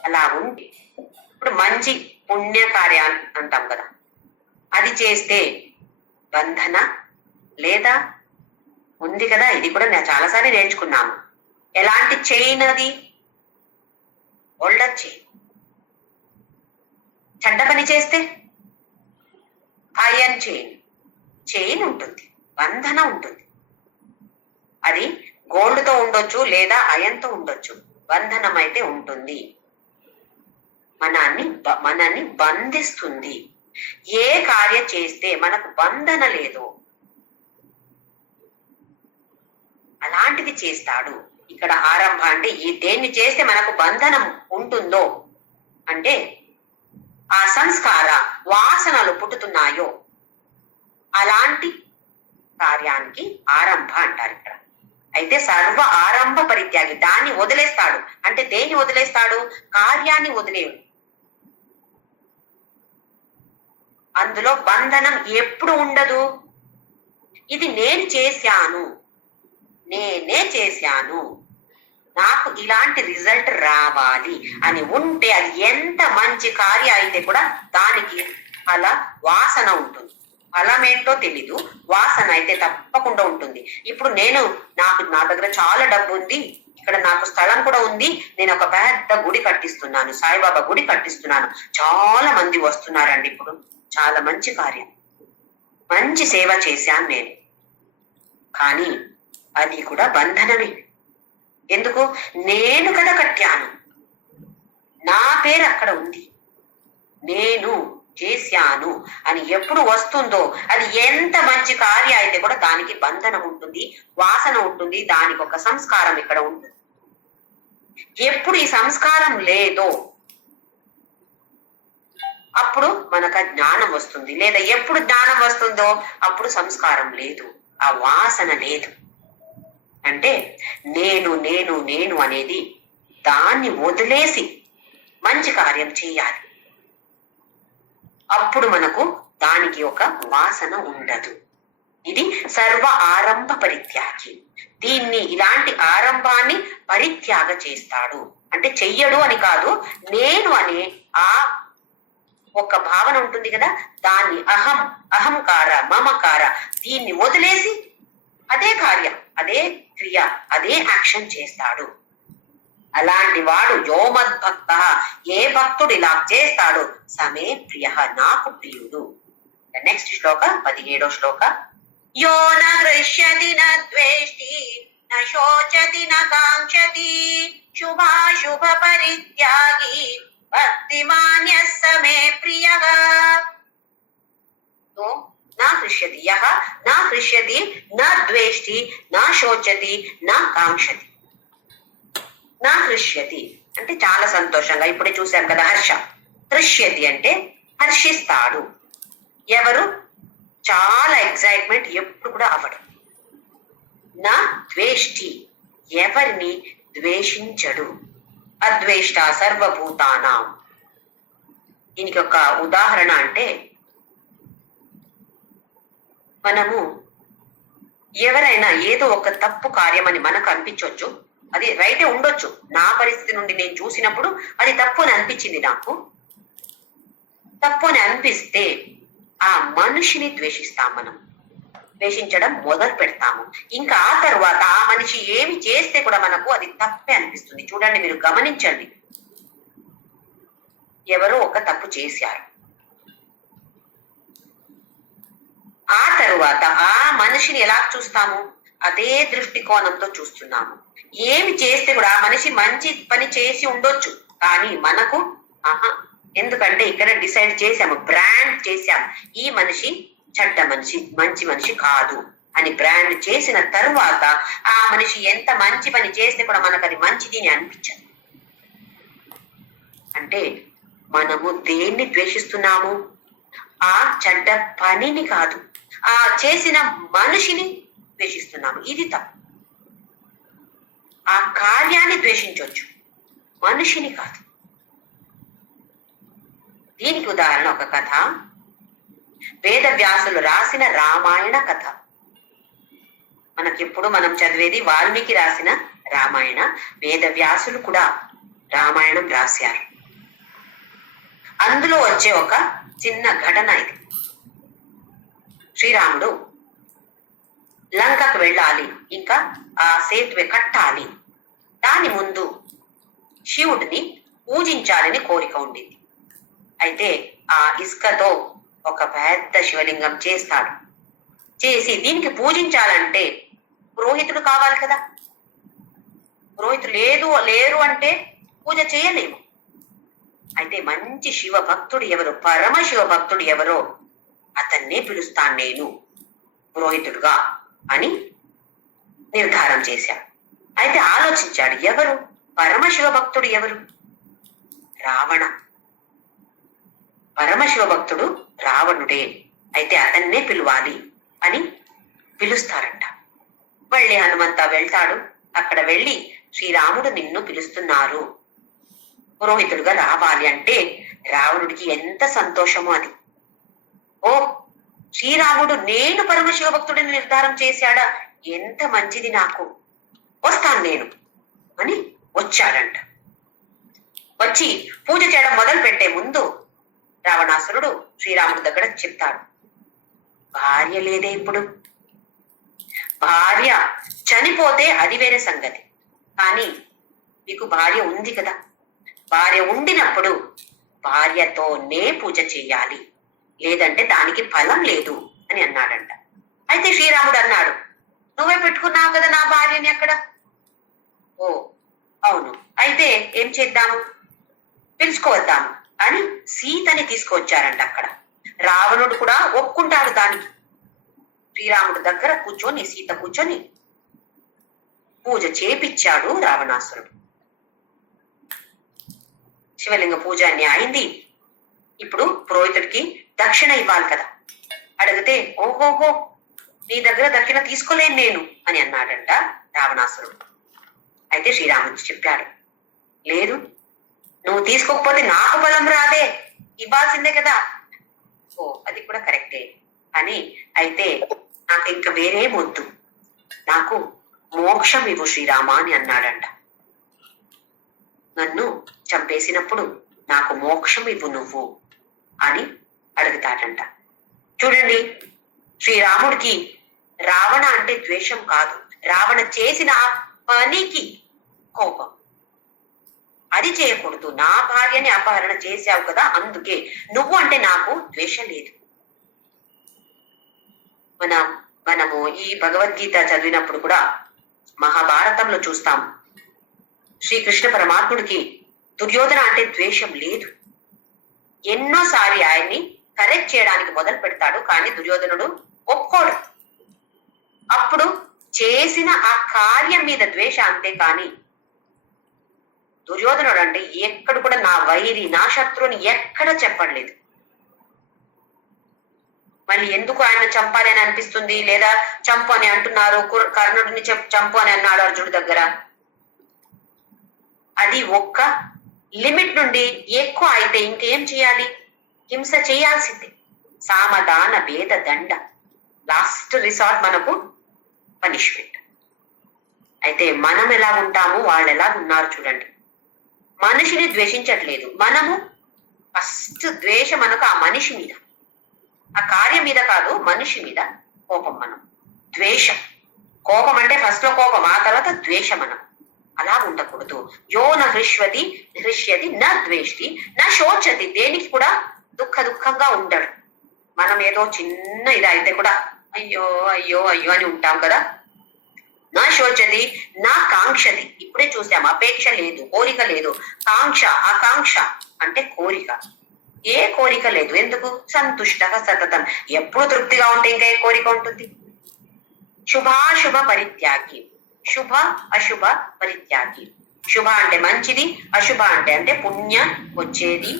అలా ఉండి ఇప్పుడు మంచి పుణ్య కార్యాలు అంటాం కదా, అది చేస్తే బంధన లేదా ఉంది కదా. ఇది కూడా నేను చాలాసార్లు నేర్చుకున్నాము. ఎలాంటి చైన్ అది? Older chain. చెడ్డ పని చేస్తే ఐరన్ చైన్ ఉంటుంది, బంధన ఉంటుంది. అది గోల్డ్ తో ఉండొచ్చు లేదా ఐరన్ తో ఉండొచ్చు, బంధనం అయితే ఉంటుంది. మనల్ని బంధిస్తుంది. ఏ కార్యం చేస్తే మనకు బంధన లేదో అలాంటిది చేస్తాడు. ఇక్కడ ఆరంభ అంటే ఈ దేన్ని చేస్తే మనకు బంధనం ఉంటుందో అంటే ఆ సంస్కార వాసనలు పుట్టుతున్నాయో అలాంటి కార్యానికి ఆరంభ అంటారు ఇక్కడ. అయితే సర్వ ఆరంభ పరిత్యాగి, దాన్ని వదిలేస్తాడు. అంటే దేన్ని వదిలేస్తాడు? కార్యాన్ని వదిలేడు. అందులో బంధనం ఎప్పుడు ఉండదు. ఇది నేనే చేశాను, నాకు ఇలాంటి రిజల్ట్ రావాలి అని ఉంటే అది ఎంత మంచి కార్యం అయితే కూడా దానికి అలా వాసన ఉంటుంది. ఫలం ఏంటో తెలీదు, వాసన అయితే తప్పకుండా ఉంటుంది. ఇప్పుడు నా దగ్గర చాలా డబ్బు ఉంది, ఇక్కడ నాకు స్థలం కూడా ఉంది, నేను ఒక పెద్ద గుడి కట్టిస్తున్నాను, సాయిబాబా గుడి కట్టిస్తున్నాను, చాలా మంది వస్తున్నారండి, ఇప్పుడు చాలా మంచి కార్యం, మంచి సేవ చేశాను నేను. కానీ అది కూడా బంధనమే. ఎందుకు? నేను కదా కట్టాను, నా పేరు అక్కడ ఉంది, నేను చేశాను అని ఎప్పుడు వస్తుందో అది ఎంత మంచి కార్యం అయితే కూడా దానికి బంధనం ఉంటుంది, వాసన ఉంటుంది, దానికి ఒక సంస్కారం ఇక్కడ ఉంటుంది. ఎప్పుడు ఈ సంస్కారం లేదో అప్పుడు మనకు జ్ఞానం వస్తుంది, లేదా ఎప్పుడు జ్ఞానం వస్తుందో అప్పుడు సంస్కారం లేదు, ఆ వాసన లేదు. అంటే నేను అనేది దాన్ని వదిలేసి మంచి కార్యం చేయాలి. అప్పుడు మనకు దానికి ఒక వాసన ఉండదు. ఇది సర్వ ఆరంభ పరిత్యాగి. ఇలాంటి ఆరంభాన్ని పరిత్యాగ చేస్తాడు. అంటే చెయ్యడు అని కాదు, నేను అనే ఆ ఒక భావన ఉంటుంది కదా, దాన్ని అహంకార మమకార దీన్ని వదిలేసి అదే కార్యం, అదే క్రియ, అదే యాక్షన్ చేస్తాడు. అలాంటి వాడు యోమద్భక్త, ఏ భక్తుడు ఇలా చేస్తాడో సమే ప్రియ, నాకు ప్రియుడు. నెక్స్ట్ శ్లోక 17వ శ్లోక. యో న హృష్యతి న ద్వేష్టి న శోచతి న కాంక్షతి శుభాశుభ పరిత్యాగి భక్తిమాన్యః సమే ప్రియః. तो न हृष्यति, यः न हृष्यति न द्वेष्टि न శోచతి न కాంక్షతి. నా హృష్యతి అంటే చాలా సంతోషంగా, ఇప్పుడే చూశాం కదా హర్ష. హృష్యతి అంటే హర్షిస్తాడు. ఎవరు? చాలా ఎక్సైట్మెంట్, ఎప్పుడు కూడా అవ్వడు. నా ద్వేష్టి, ఎవరిని ద్వేషించడు. అద్వేష్ట సర్వభూతానాం. దీనికి ఒక ఉదాహరణ అంటే, మనము ఎవరైనా ఏదో ఒక తప్పు కార్యం అని మనకు అనిపించవచ్చు, అది రైటే ఉండొచ్చు. నా పరిస్థితి నుండి నేను చూసినప్పుడు అది తప్పు అని అనిపించింది. నాకు తప్పు అని అనిపిస్తే ఆ మనిషిని ద్వేషిస్తాం. మనం ద్వేషించడం మొదలు పెడతాము. ఇంకా ఆ తర్వాత ఆ మనిషి ఏమి చేస్తే కూడా మనకు అది తప్పే అనిపిస్తుంది. చూడండి, మీరు గమనించండి. ఎవరో ఒక తప్పు చేశారు, ఆ తరువాత ఆ మనిషిని ఎలా చూస్తాము? అదే దృష్టికోణంతో చూస్తున్నాము. ఏమి చేస్తే కూడా ఆ మనిషి మంచి పని చేసి ఉండొచ్చు, కానీ మనకు ఎందుకంటే ఇక్కడ డిసైడ్ చేశాము, బ్రాండ్ చేశాము, ఈ మనిషి చెడ్డ మనిషి, మంచి మనిషి కాదు అని బ్రాండ్ చేసిన తరువాత ఆ మనిషి ఎంత మంచి పని చేస్తే కూడా మనకు అది మంచిది అని అనిపించదు. అంటే మనము దేన్ని ద్వేషిస్తున్నాము? ఆ చెడ్డ పనిని కాదు, ఆ చేసిన మనిషిని ద్వేషిస్తున్నాము. ఇది తప్పు. ఆ కార్యాన్ని ద్వేషించవచ్చు, మనిషిని కాదు. దీనికి ఉదాహరణ ఒక కథ. వేదవ్యాసులు రాసిన రామాయణ కథ. మనకిప్పుడు మనం చదివేది వాల్మీకి రాసిన రామాయణ. వేదవ్యాసులు కూడా రామాయణం రాశారు. అందులో వచ్చే ఒక చిన్న ఘటన ఇది. శ్రీరాముడు లంకకు వెళ్ళాలి, ఇంకా ఆ సేతువే కట్టాలి. దాని ముందు శివుడిని పూజించాలని కోరిక ఉండింది. అయితే ఆ ఇసుకతో ఒక పెద్ద శివలింగం చేస్తాడు. చేసి దీనికి పూజించాలంటే పురోహితుడు కావాలి కదా. పురోహితుడు లేరు అంటే పూజ చేయలేము. అయితే మంచి శివ భక్తుడు ఎవరో, పరమ శివ భక్తుడు ఎవరో అతన్నే పిలుస్తాను నేను పురోహితుడుగా అని నిర్ధారం చేశాడు. అయితే ఆలోచించాడు, ఎవరు పరమశివ భక్తుడు? ఎవరు? రావణ. పరమశివ భక్తుడు రావణుడే. అయితే అతన్నే పిలవాలి అని పిలుస్తారంట. మళ్ళీ హనుమంత వెళ్తాడు. అక్కడ వెళ్ళి శ్రీరాముడు నిన్ను పిలుస్తున్నారు, పురోహితుడుగా రావాలి అంటే రావణుడికి ఎంత సంతోషమో అది. ఓ, శ్రీరాముడు నేను పరమశివ భక్తుడిని నిర్ధారం చేశాడా, ఎంత మంచిది, నాకు వస్తాను నేను అని వచ్చాడంట. వచ్చి పూజ చేయడం మొదలు పెట్టే ముందు రావణాసురుడు శ్రీరాముడి దగ్గర చెప్తాడు, భార్య లేదే ఇప్పుడు. భార్య చనిపోతే అది వేరే సంగతి, కానీ మీకు భార్య ఉంది కదా. భార్య ఉండినప్పుడు భార్యతోనే పూజ చెయ్యాలి, లేదంటే దానికి ఫలం లేదు అని అన్నాడంట. అయితే శ్రీరాముడు అన్నాడు, నువ్వే పెట్టుకున్నావు కదా నా భార్యని అక్కడ. ఓ అవును, అయితే ఏం చేద్దాము, పిలుచుకోవద్దాము అని సీతని తీసుకొచ్చారంట. అక్కడ రావణుడు కూడా ఒప్పుకుంటాడు దానికి. శ్రీరాముడు దగ్గర కూర్చొని సీత కూర్చొని పూజ చేపిచ్చాడు రావణాసురుడు. శివలింగ పూజ అన్ని అయింది. ఇప్పుడు పురోహితుడికి దక్షిణ ఇవ్వాలి కదా. అడిగితే ఓహోహో, నీ దగ్గర దక్షిణ తీసుకోలేను నేను అని అన్నాడంట రావణాసురుడు. అయితే శ్రీరాముడు చెప్పాడు, లేదు, నువ్వు తీసుకోకపోతే నాకు బలం రాదే, ఇవ్వాల్సిందే కదా. ఓ అది కూడా కరెక్టే అని, అయితే నాకు ఇంకా వేరే వద్దు, నాకు మోక్షం ఇవ్వు శ్రీరామ అని అన్నాడంట. నన్ను చంపేసినప్పుడు నాకు మోక్షం ఇవ్వు నువ్వు అని అడుగుతాడంట. చూడండి, శ్రీరాముడికి రావణ అంటే ద్వేషం కాదు, రావణ చేసిన పనికి కోపం. అది చేయకూడదు. నా భార్యని అపహరణ చేశావు కదా, అందుకే నువ్వు అంటే నాకు ద్వేషం లేదు. మనము ఈ భగవద్గీత చదివినప్పుడు కూడా మహాభారతంలో చూస్తాం, శ్రీకృష్ణ పరమాత్ముడికి దుర్యోధన అంటే ద్వేషం లేదు. ఎన్నోసారి ఆయన్ని కరెక్ట్ చేయడానికి మొదలు పెడతాడు, కానీ దుర్యోధనుడు ఒప్పుకోడు. అప్పుడు చేసిన ఆ కార్యం మీద ద్వేష, అంతే కానీ దుర్యోధనుడు అంటే ఎక్కడ కూడా నా వైరి, నా శత్రువుని ఎక్కడ చెప్పడలేదు. మళ్ళీ ఎందుకు ఆయన చంపాలి అని అనిపిస్తుంది, లేదా చంపు అని అంటున్నారు, కర్ణుడిని చంపు అని అన్నాడు అర్జునుడి దగ్గర. అది ఒక్క లిమిట్ నుండి ఎక్కువ అయితే ఇంకేం చేయాలి, హింస చేయాల్సిందే. సామదాన భేద దండ, లాస్ట్ రిసార్ట్ మనకు పనిష్మెంట్. అయితే మనం ఎలా ఉంటాము, వాళ్ళు ఎలా ఉన్నారు చూడండి. మనిషిని ద్వేషించట్లేదు మనము, ఫస్ట్ ద్వేషం మనకు ఆ మనిషి మీద, ఆ కార్యం మీద కాదు, మనిషి మీద కోపం. మనం ద్వేషం, కోపం అంటే ఫస్ట్ లో కోపం, ఆ తర్వాత ద్వేషం. మనం అలా ఉండకూడదు. యో న హృష్వతి హృష్యతి న ద్వేష్టి న శోచతి, దేనికి కూడా దుఃఖంగా ఉండడు. మనం ఏదో చిన్న ఇది అయితే కూడా అయ్యో అయ్యో అయ్యో అని ఉంటాం కదా. నా శోచతి నా కాంక్షతి, ఇప్పుడే చూసాం, అపేక్ష లేదు, కోరిక లేదు. కాంక్ష, ఆకాంక్ష అంటే కోరిక, ఏ కోరిక లేదు. ఎందుకు? సంతుష్టగా సతతం, ఎప్పుడు తృప్తిగా ఉంటే ఇంకా ఏ కోరిక ఉంటుంది. శుభాశుభ పరిత్యాగి, శుభ అశుభ పరిత్యాగి. శుభ అంటే మంచిది, అశుభ అంటే పుణ్యం వచ్చేది.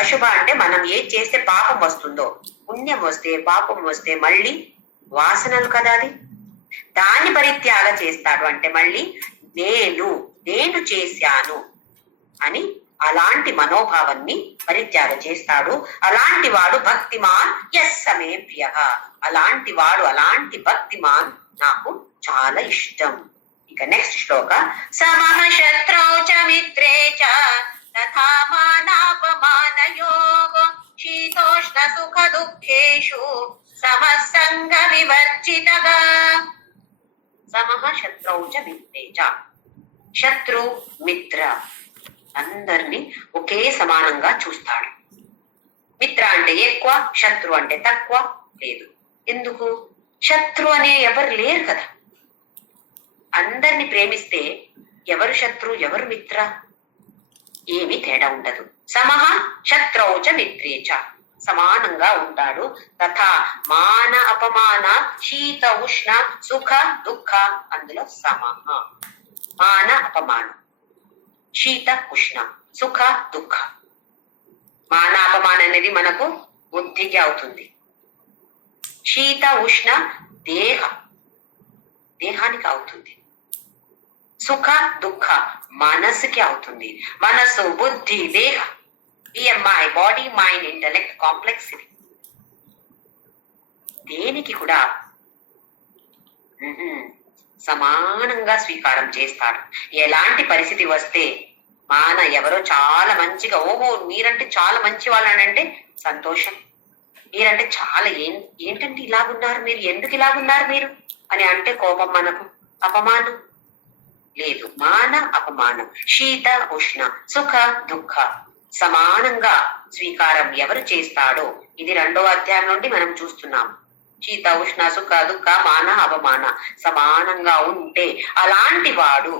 అశుభ అంటే మనం ఏం చేస్తే పాపం వస్తుందో, పుణ్యం వస్తే పాపం వస్తే మళ్ళీ వాసనలు కదా, అది దాన్ని పరిత్యాగ చేస్తాడు. అంటే మళ్ళీ నేను చేశాను అని అలాంటి మనోభావాన్ని పరిత్యాగ చేస్తాడు. అలాంటి వాడు భక్తిమాన్ యస్సమే ప్రియ, అలాంటి వాడు, అలాంటి భక్తిమాన్ నాకు చాలా ఇష్టం. ఇక నెక్స్ట్ శ్లోక, సమః శత్రౌ చ మిత్రే చ తథా మానాపమానయోగో శీతోష్ణ సుఖ దుఃఖేషు సమః సంగ వివర్జితః. సమః శత్రౌ చ మిత్రే చ, శత్రు మిత్ర అందరినీ ఒకే సమానంగా చూస్తాడు. మిత్ర అంటే ఎక్కువ, శత్రు అంటే తక్కువ లేదు. ఎందుకు? శత్రు అనే ఎవరు లేరు కదా. అందరిని ప్రేమిస్తే ఎవరు శత్రు ఎవరు మిత్ర ఏమి తేడా ఉండదు. సమః శత్రౌ చ మిత్రే చ, సమానంగా ఉంటాడు. తథా మాన అపమాన శీత ఉష్ణ సుఖ దుఃఖ, అందులో సమః. మాన అపమాన, శీత ఉష్ణ, సుఖ దుఃఖ. మాన అపమాన అనేది మనకు బుద్ధికి అవుతుంది. శీత ఉష్ణ దేహానికి అవుతుంది. సుఖ దుఃఖ మనసుకి అవుతుంది. మనసు బుద్ధి దేహ, BMI, body mind intellect complex, ఇది దేనికి కూడా సమానంగా స్వీకారం చేస్తాడు. ఎలాంటి పరిస్థితి వస్తే మాన ఎవరో చాలా మంచిగా, ఓహో మీరంటే చాలా మంచి వాళ్ళనంటే సంతోషం, మీరంటే చాలా ఏంటంటే ఇలాగున్నారు మీరు, ఎందుకు ఇలాగున్నారు మీరు అని అంటే కోపం, మనకు అపమానం లేదు. మాన అపమానం, శీత ఉష్ణ సుఖ దుఃఖ సమానంగా స్వీకారం ఎవరు చేస్తాడో, ఇది 2వ అధ్యాయం నుండి మనం చూస్తున్నాం. శీత ఉష్ణ సుఖ దుఃఖ మాన అపమాన సమానంగా ఉంటే అలాంటి వాడు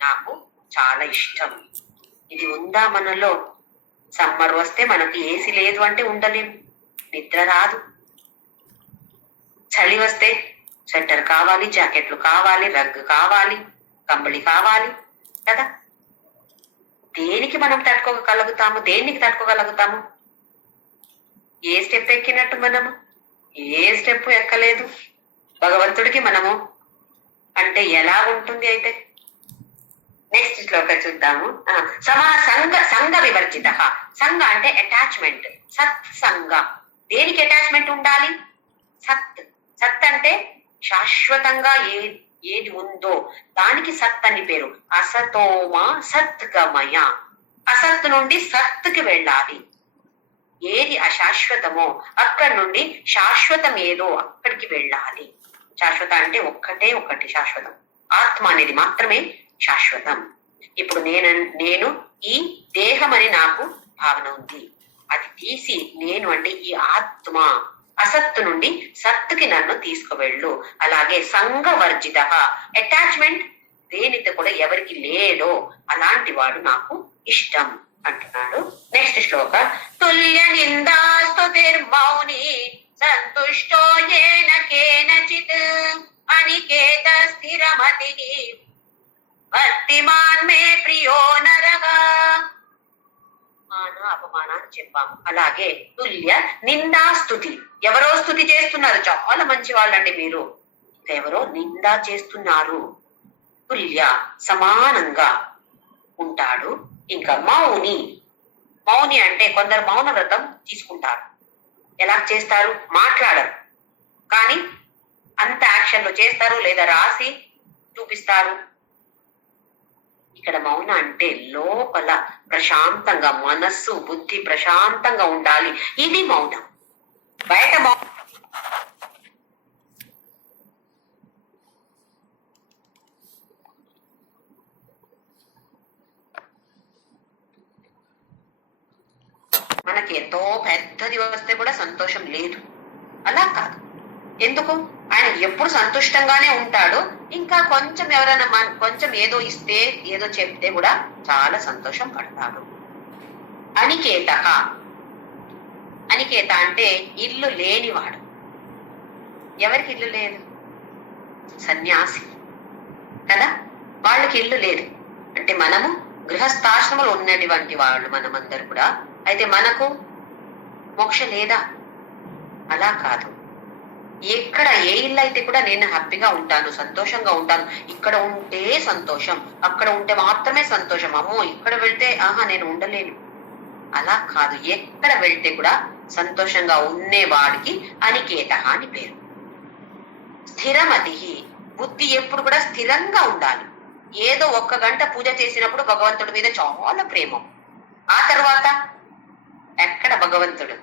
నాకు చాలా ఇష్టం. ఇది ఉందా మనలో? సమ్మర్ వస్తే మనకు ఏసీ లేదు అంటే ఉండలేము, నిద్ర రాదు. చలి వస్తే స్వెటర్ కావాలి, జాకెట్లు కావాలి, రగ్గు కావాలి, కంబళి కావాలి కదా. దేనికి మనం తట్టుకోగలుగుతాము, దేనికి తట్టుకోగలుగుతాము? ఏ స్టెప్ ఎక్కినట్టు మనము ఏ స్టెప్ ఎక్కలేదు. భగవంతుడికి మనము అంటే ఎలా ఉంటుంది? అయితే నెక్స్ట్ శ్లోక చూద్దాము. సంఘ వివర్జిత. సంఘ అంటే అటాచ్మెంట్, సత్సంగ. దేనికి అటాచ్మెంట్ ఉండాలి? సత్ అంటే శాశ్వతంగా ఏది ఉందో దానికి సత్ అని పేరు. అసతోమా సత్గమయ, అసత్ నుండి సత్తుకి వెళ్ళాలి. ఏది అశాశ్వతమో అక్కడి నుండి శాశ్వతం ఏదో అక్కడికి వెళ్ళాలి. శాశ్వత అంటే ఒకటి శాశ్వతం, ఆత్మ అనేది మాత్రమే శాశ్వతం. ఇప్పుడు నేను ఈ దేహం అని నాకు భావన ఉంది. అది తీసి నేను అంటే ఈ ఆత్మ అసత్తు నుండి సత్తుకి నన్ను తీసుకువెళ్ళు. అలాగే సంఘవర్జిత, అటాచ్మెంట్ దేనితో కూడా ఎవరికి లేడో అలాంటి వాడు నాకు ఇష్టం అంటున్నాడు. నెక్స్ట్ శ్లోక. తుల్య నిందాస్తుతిర్మౌని సంతుష్టో ఏన కేనచిత్ అనికేత స్థిరమతి భక్తిమాన్ మే ప్రియో నరగా. మాన అపమానాన్ని చెప్పాము. అలాగే తుల్య నిందాస్తుతి, ఎవరో స్తుతి చేస్తున్నారు, చాలా మంచి వాళ్ళండి మీరు, ఎవరో నిందా చేస్తున్నారు. తుల్య సమానంగా ఉంటాడు. ఇంకా మౌని, మౌని అంటే కొందరు మౌన వ్రతం తీసుకుంటారు. ఎలా చేస్తారు? మాట్లాడరు, కానీ అంత యాక్షన్లు చేస్తారు లేదా రాసి చూపిస్తారు. ఇక్కడ మౌన అంటే లోపల ప్రశాంతంగా మనస్సు బుద్ధి ప్రశాంతంగా ఉండాలి, ఇది మౌనం. బయట మనకి ఎంతో పెద్దది వస్తే కూడా సంతోషం లేదు, అలా కాదు. ఎందుకు? ఆయన ఎప్పుడు సంతుష్టంగానే ఉంటాడు. ఇంకా కొంచెం ఎవరైనా కొంచెం ఏదో ఇస్తే ఏదో చెప్తే కూడా చాలా సంతోషం పడతాడు. అనికేత, అనికేత అంటే ఇల్లు లేనివాడు. ఎవరికి ఇల్లు లేదు? సన్యాసి కదా, వాళ్ళకి ఇల్లు లేదు. అంటే మనము గృహస్థాశ్రమంలో ఉన్నటువంటి వాళ్ళు మనమందరు కూడా. అయితే మనకు మోక్షం లేదా? అలా కాదు. ఎక్కడ ఏ ఇల్లు అయితే కూడా నేను హ్యాపీగా ఉంటాను, సంతోషంగా ఉంటాను, ఇక్కడ ఉంటే సంతోషం, అక్కడ ఉంటే మాత్రమే సంతోషం, అమ్మో ఇక్కడ వెళ్తే ఆహా నేను ఉండలేను, అలా కాదు. ఎక్కడ వెళ్తే కూడా సంతోషంగా ఉండేవాడికి అనికేత అని పేరు. స్థిరమతి, బుద్ధి ఎప్పుడు కూడా స్థిరంగా ఉండాలి. ఏదో 1 గంట పూజ చేసినప్పుడు భగవంతుడి మీద చాలా ప్రేమ, ఆ తర్వాత ఎక్కడ భగవంతుడు?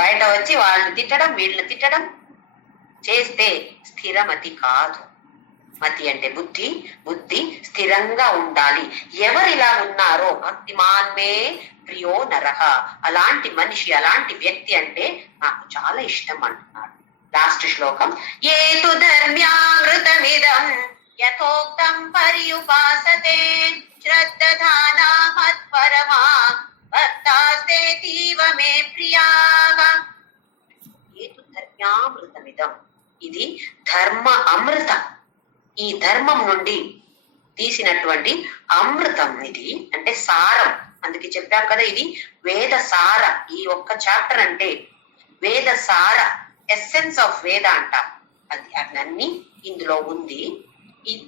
బయట వచ్చి వాళ్ళని తిట్టడం వీళ్ళని తిట్టడం చేస్తే స్థిరమతి కాదు. మతి అంటే బుద్ధి, బుద్ధి స్థిరంగా ఉండాలి. ఎవరిలా ఉన్నారో భక్తిమాన్మే ప్రియో నరహ, అలాంటి మనిషి అలాంటి వ్యక్తి అంటే నాకు చాలా ఇష్టం అంటున్నాడు. లాస్ట్ శ్లోకం. ఏతు ధర్మ్యామృతమిదం యథోక్తం పర్యుపాసతే శ్రద్ధధానా మత్పరమా భక్తాస్తేతీవ మే ప్రియాః. ఏతు ధర్మ్యామృతమిదం, ఇది ధర్మ అమృతం, ఈ ధర్మం నుండి తీసినటువంటి అమృతం ఇది, అంటే సారం. అందుకే చెప్పాం కదా ఇది వేద సార. ఈ ఒక్క చాప్టర్ అంటే వేద సార, ఎస్సెన్స్ ఆఫ్ వేద అంటాం. అది అన్నీ ఇందులో ఉంది.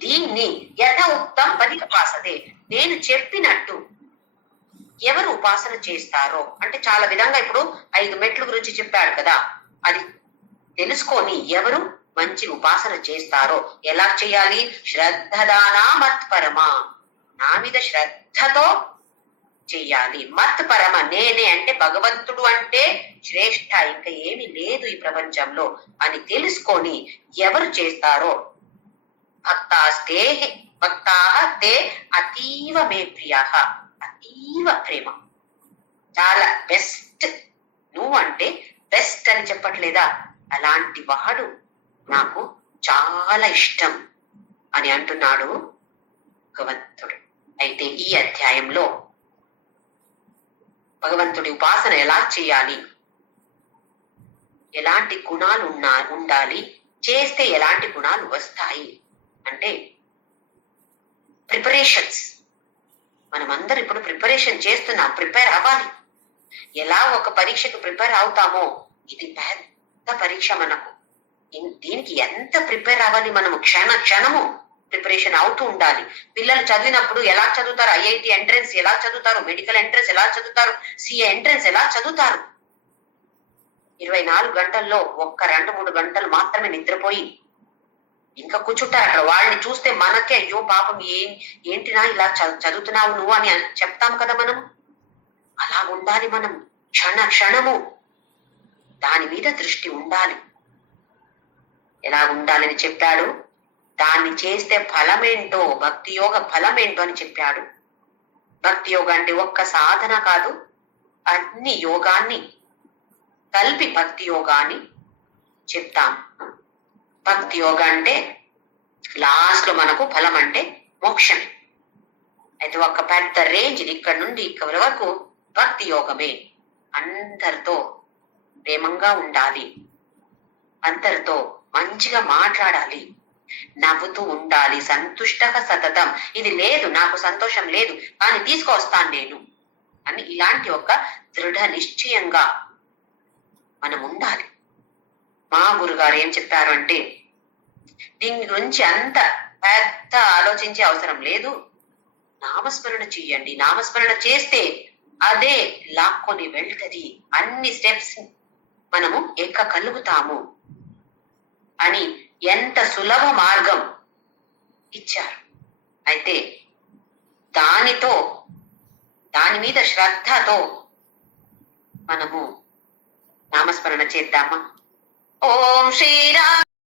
దీన్ని యథ ఉక్తం పరిపాసతే, నేను చెప్పినట్టు ఎవరు ఉపాసన చేస్తారో, అంటే చాలా విధంగా ఇప్పుడు 5 మెట్ల గురించి చెప్పాడు కదా, అది తెలుసుకొని ఎవరు మంచి ఉపాసన చేస్తారో ఎలా చేయాలి? శ్రద్ధదానా మత్పరమా, నా మీద శ్రద్ధతో చెయ్యాలి. మత్పరమ, నేనే అంటే భగవంతుడు అంటే శ్రేష్ఠ, ఇంకా ఏమి లేదు ఈ ప్రపంచంలో అని తెలుసుకొని ఎవరు చేస్తారో భక్తాస్తే భక్తాః తే అతీవ మే ప్రియాః, అతీవ ప్రేమ, చాలా బెస్ట్, నువ్వు అంటే బెస్ట్ అని చెప్పట్లేదా, అలాంటి వాడు నాకు చాలా ఇష్టం అని అంటున్నాడు భగవంతుడు. అయితే ఈ అధ్యాయంలో భగవంతుడి ఉపాసన ఎలా చేయాలి, ఎలాంటి గుణాలు ఉండాలి, చేస్తే ఎలాంటి గుణాలు వస్తాయి అంటే ప్రిపరేషన్స్. మనమందరం ఇప్పుడు ప్రిపరేషన్ చేస్తున్నాం, ప్రిపేర్ అవ్వాలి. ఎలా ఒక పరీక్షకు ప్రిపేర్ అవుతామో ఇది పెద్ద పరీక్ష మనకు. దీనికి ఎంత ప్రిపేర్ అవ్వాలి, మనము క్షణము ప్రిపరేషన్ అవుతూ ఉండాలి. పిల్లలు చదివినప్పుడు ఎలా చదువుతారు, ఐఐటి ఎంట్రన్స్ ఎలా చదువుతారు, మెడికల్ ఎంట్రన్స్ ఎలా చదువుతారు, సిఏ ఎంట్రన్స్ ఎలా చదువుతారు. 24 గంటల్లో 1-2-3 గంటలు మాత్రమే నిద్రపోయి ఇంకా కూర్చుంటారు అక్కడ. వాళ్ళని చూస్తే మనకే అయ్యో పాపం, ఏంటినా ఇలా చదువుతున్నావు నువ్వు అని చెప్తాం కదా మనం. అలా ఉండాలి మనం, క్షణము దాని మీద దృష్టి ఉండాలి. ఎలా ఉండాలని చెప్పాడు, దాన్ని చేస్తే ఫలమేంటో, భక్తి యోగ ఫలమేంటో అని చెప్పాడు. భక్తి యోగా అంటే ఒక్క సాధన కాదు, అన్ని యోగాన్ని కలిపి భక్తి యోగా అని చెప్తాం. భక్తి యోగా అంటే లాస్ట్ లో మనకు ఫలం అంటే మోక్షం. అయితే ఒక పెద్ద రేంజ్ ఇక్కడ నుండి ఇక్కడ వరకు భక్తి యోగమే. అందరితో ప్రేమంగా ఉండాలి, అందరితో మంచిగా మాట్లాడాలి, నవ్వుతూ ఉండాలి, సంతుష్టక సతతం. ఇది లేదు, నాకు సంతోషం లేదు కానీ తీసుకొస్తాను నేను అని ఇలాంటి ఒక దృఢ నిశ్చయంగా మనం ఉండాలి. మా గురుగారు ఏం చెప్పారు అంటే, దీని గురించి అంత పెద్ద ఆలోచించే అవసరం లేదు, నామస్మరణ చెయ్యండి, నామస్మరణ చేస్తే అదే లాక్కొని వెళ్తది, అన్ని స్టెప్స్ మనము ఎక్కగలుగుతాము అని ఎంత సులభ మార్గం ఇచ్చారు. అయితే దాని మీద శ్రద్ధతో మనము నామస్మరణ చేద్దామా? ఓం శ్రీరామ్.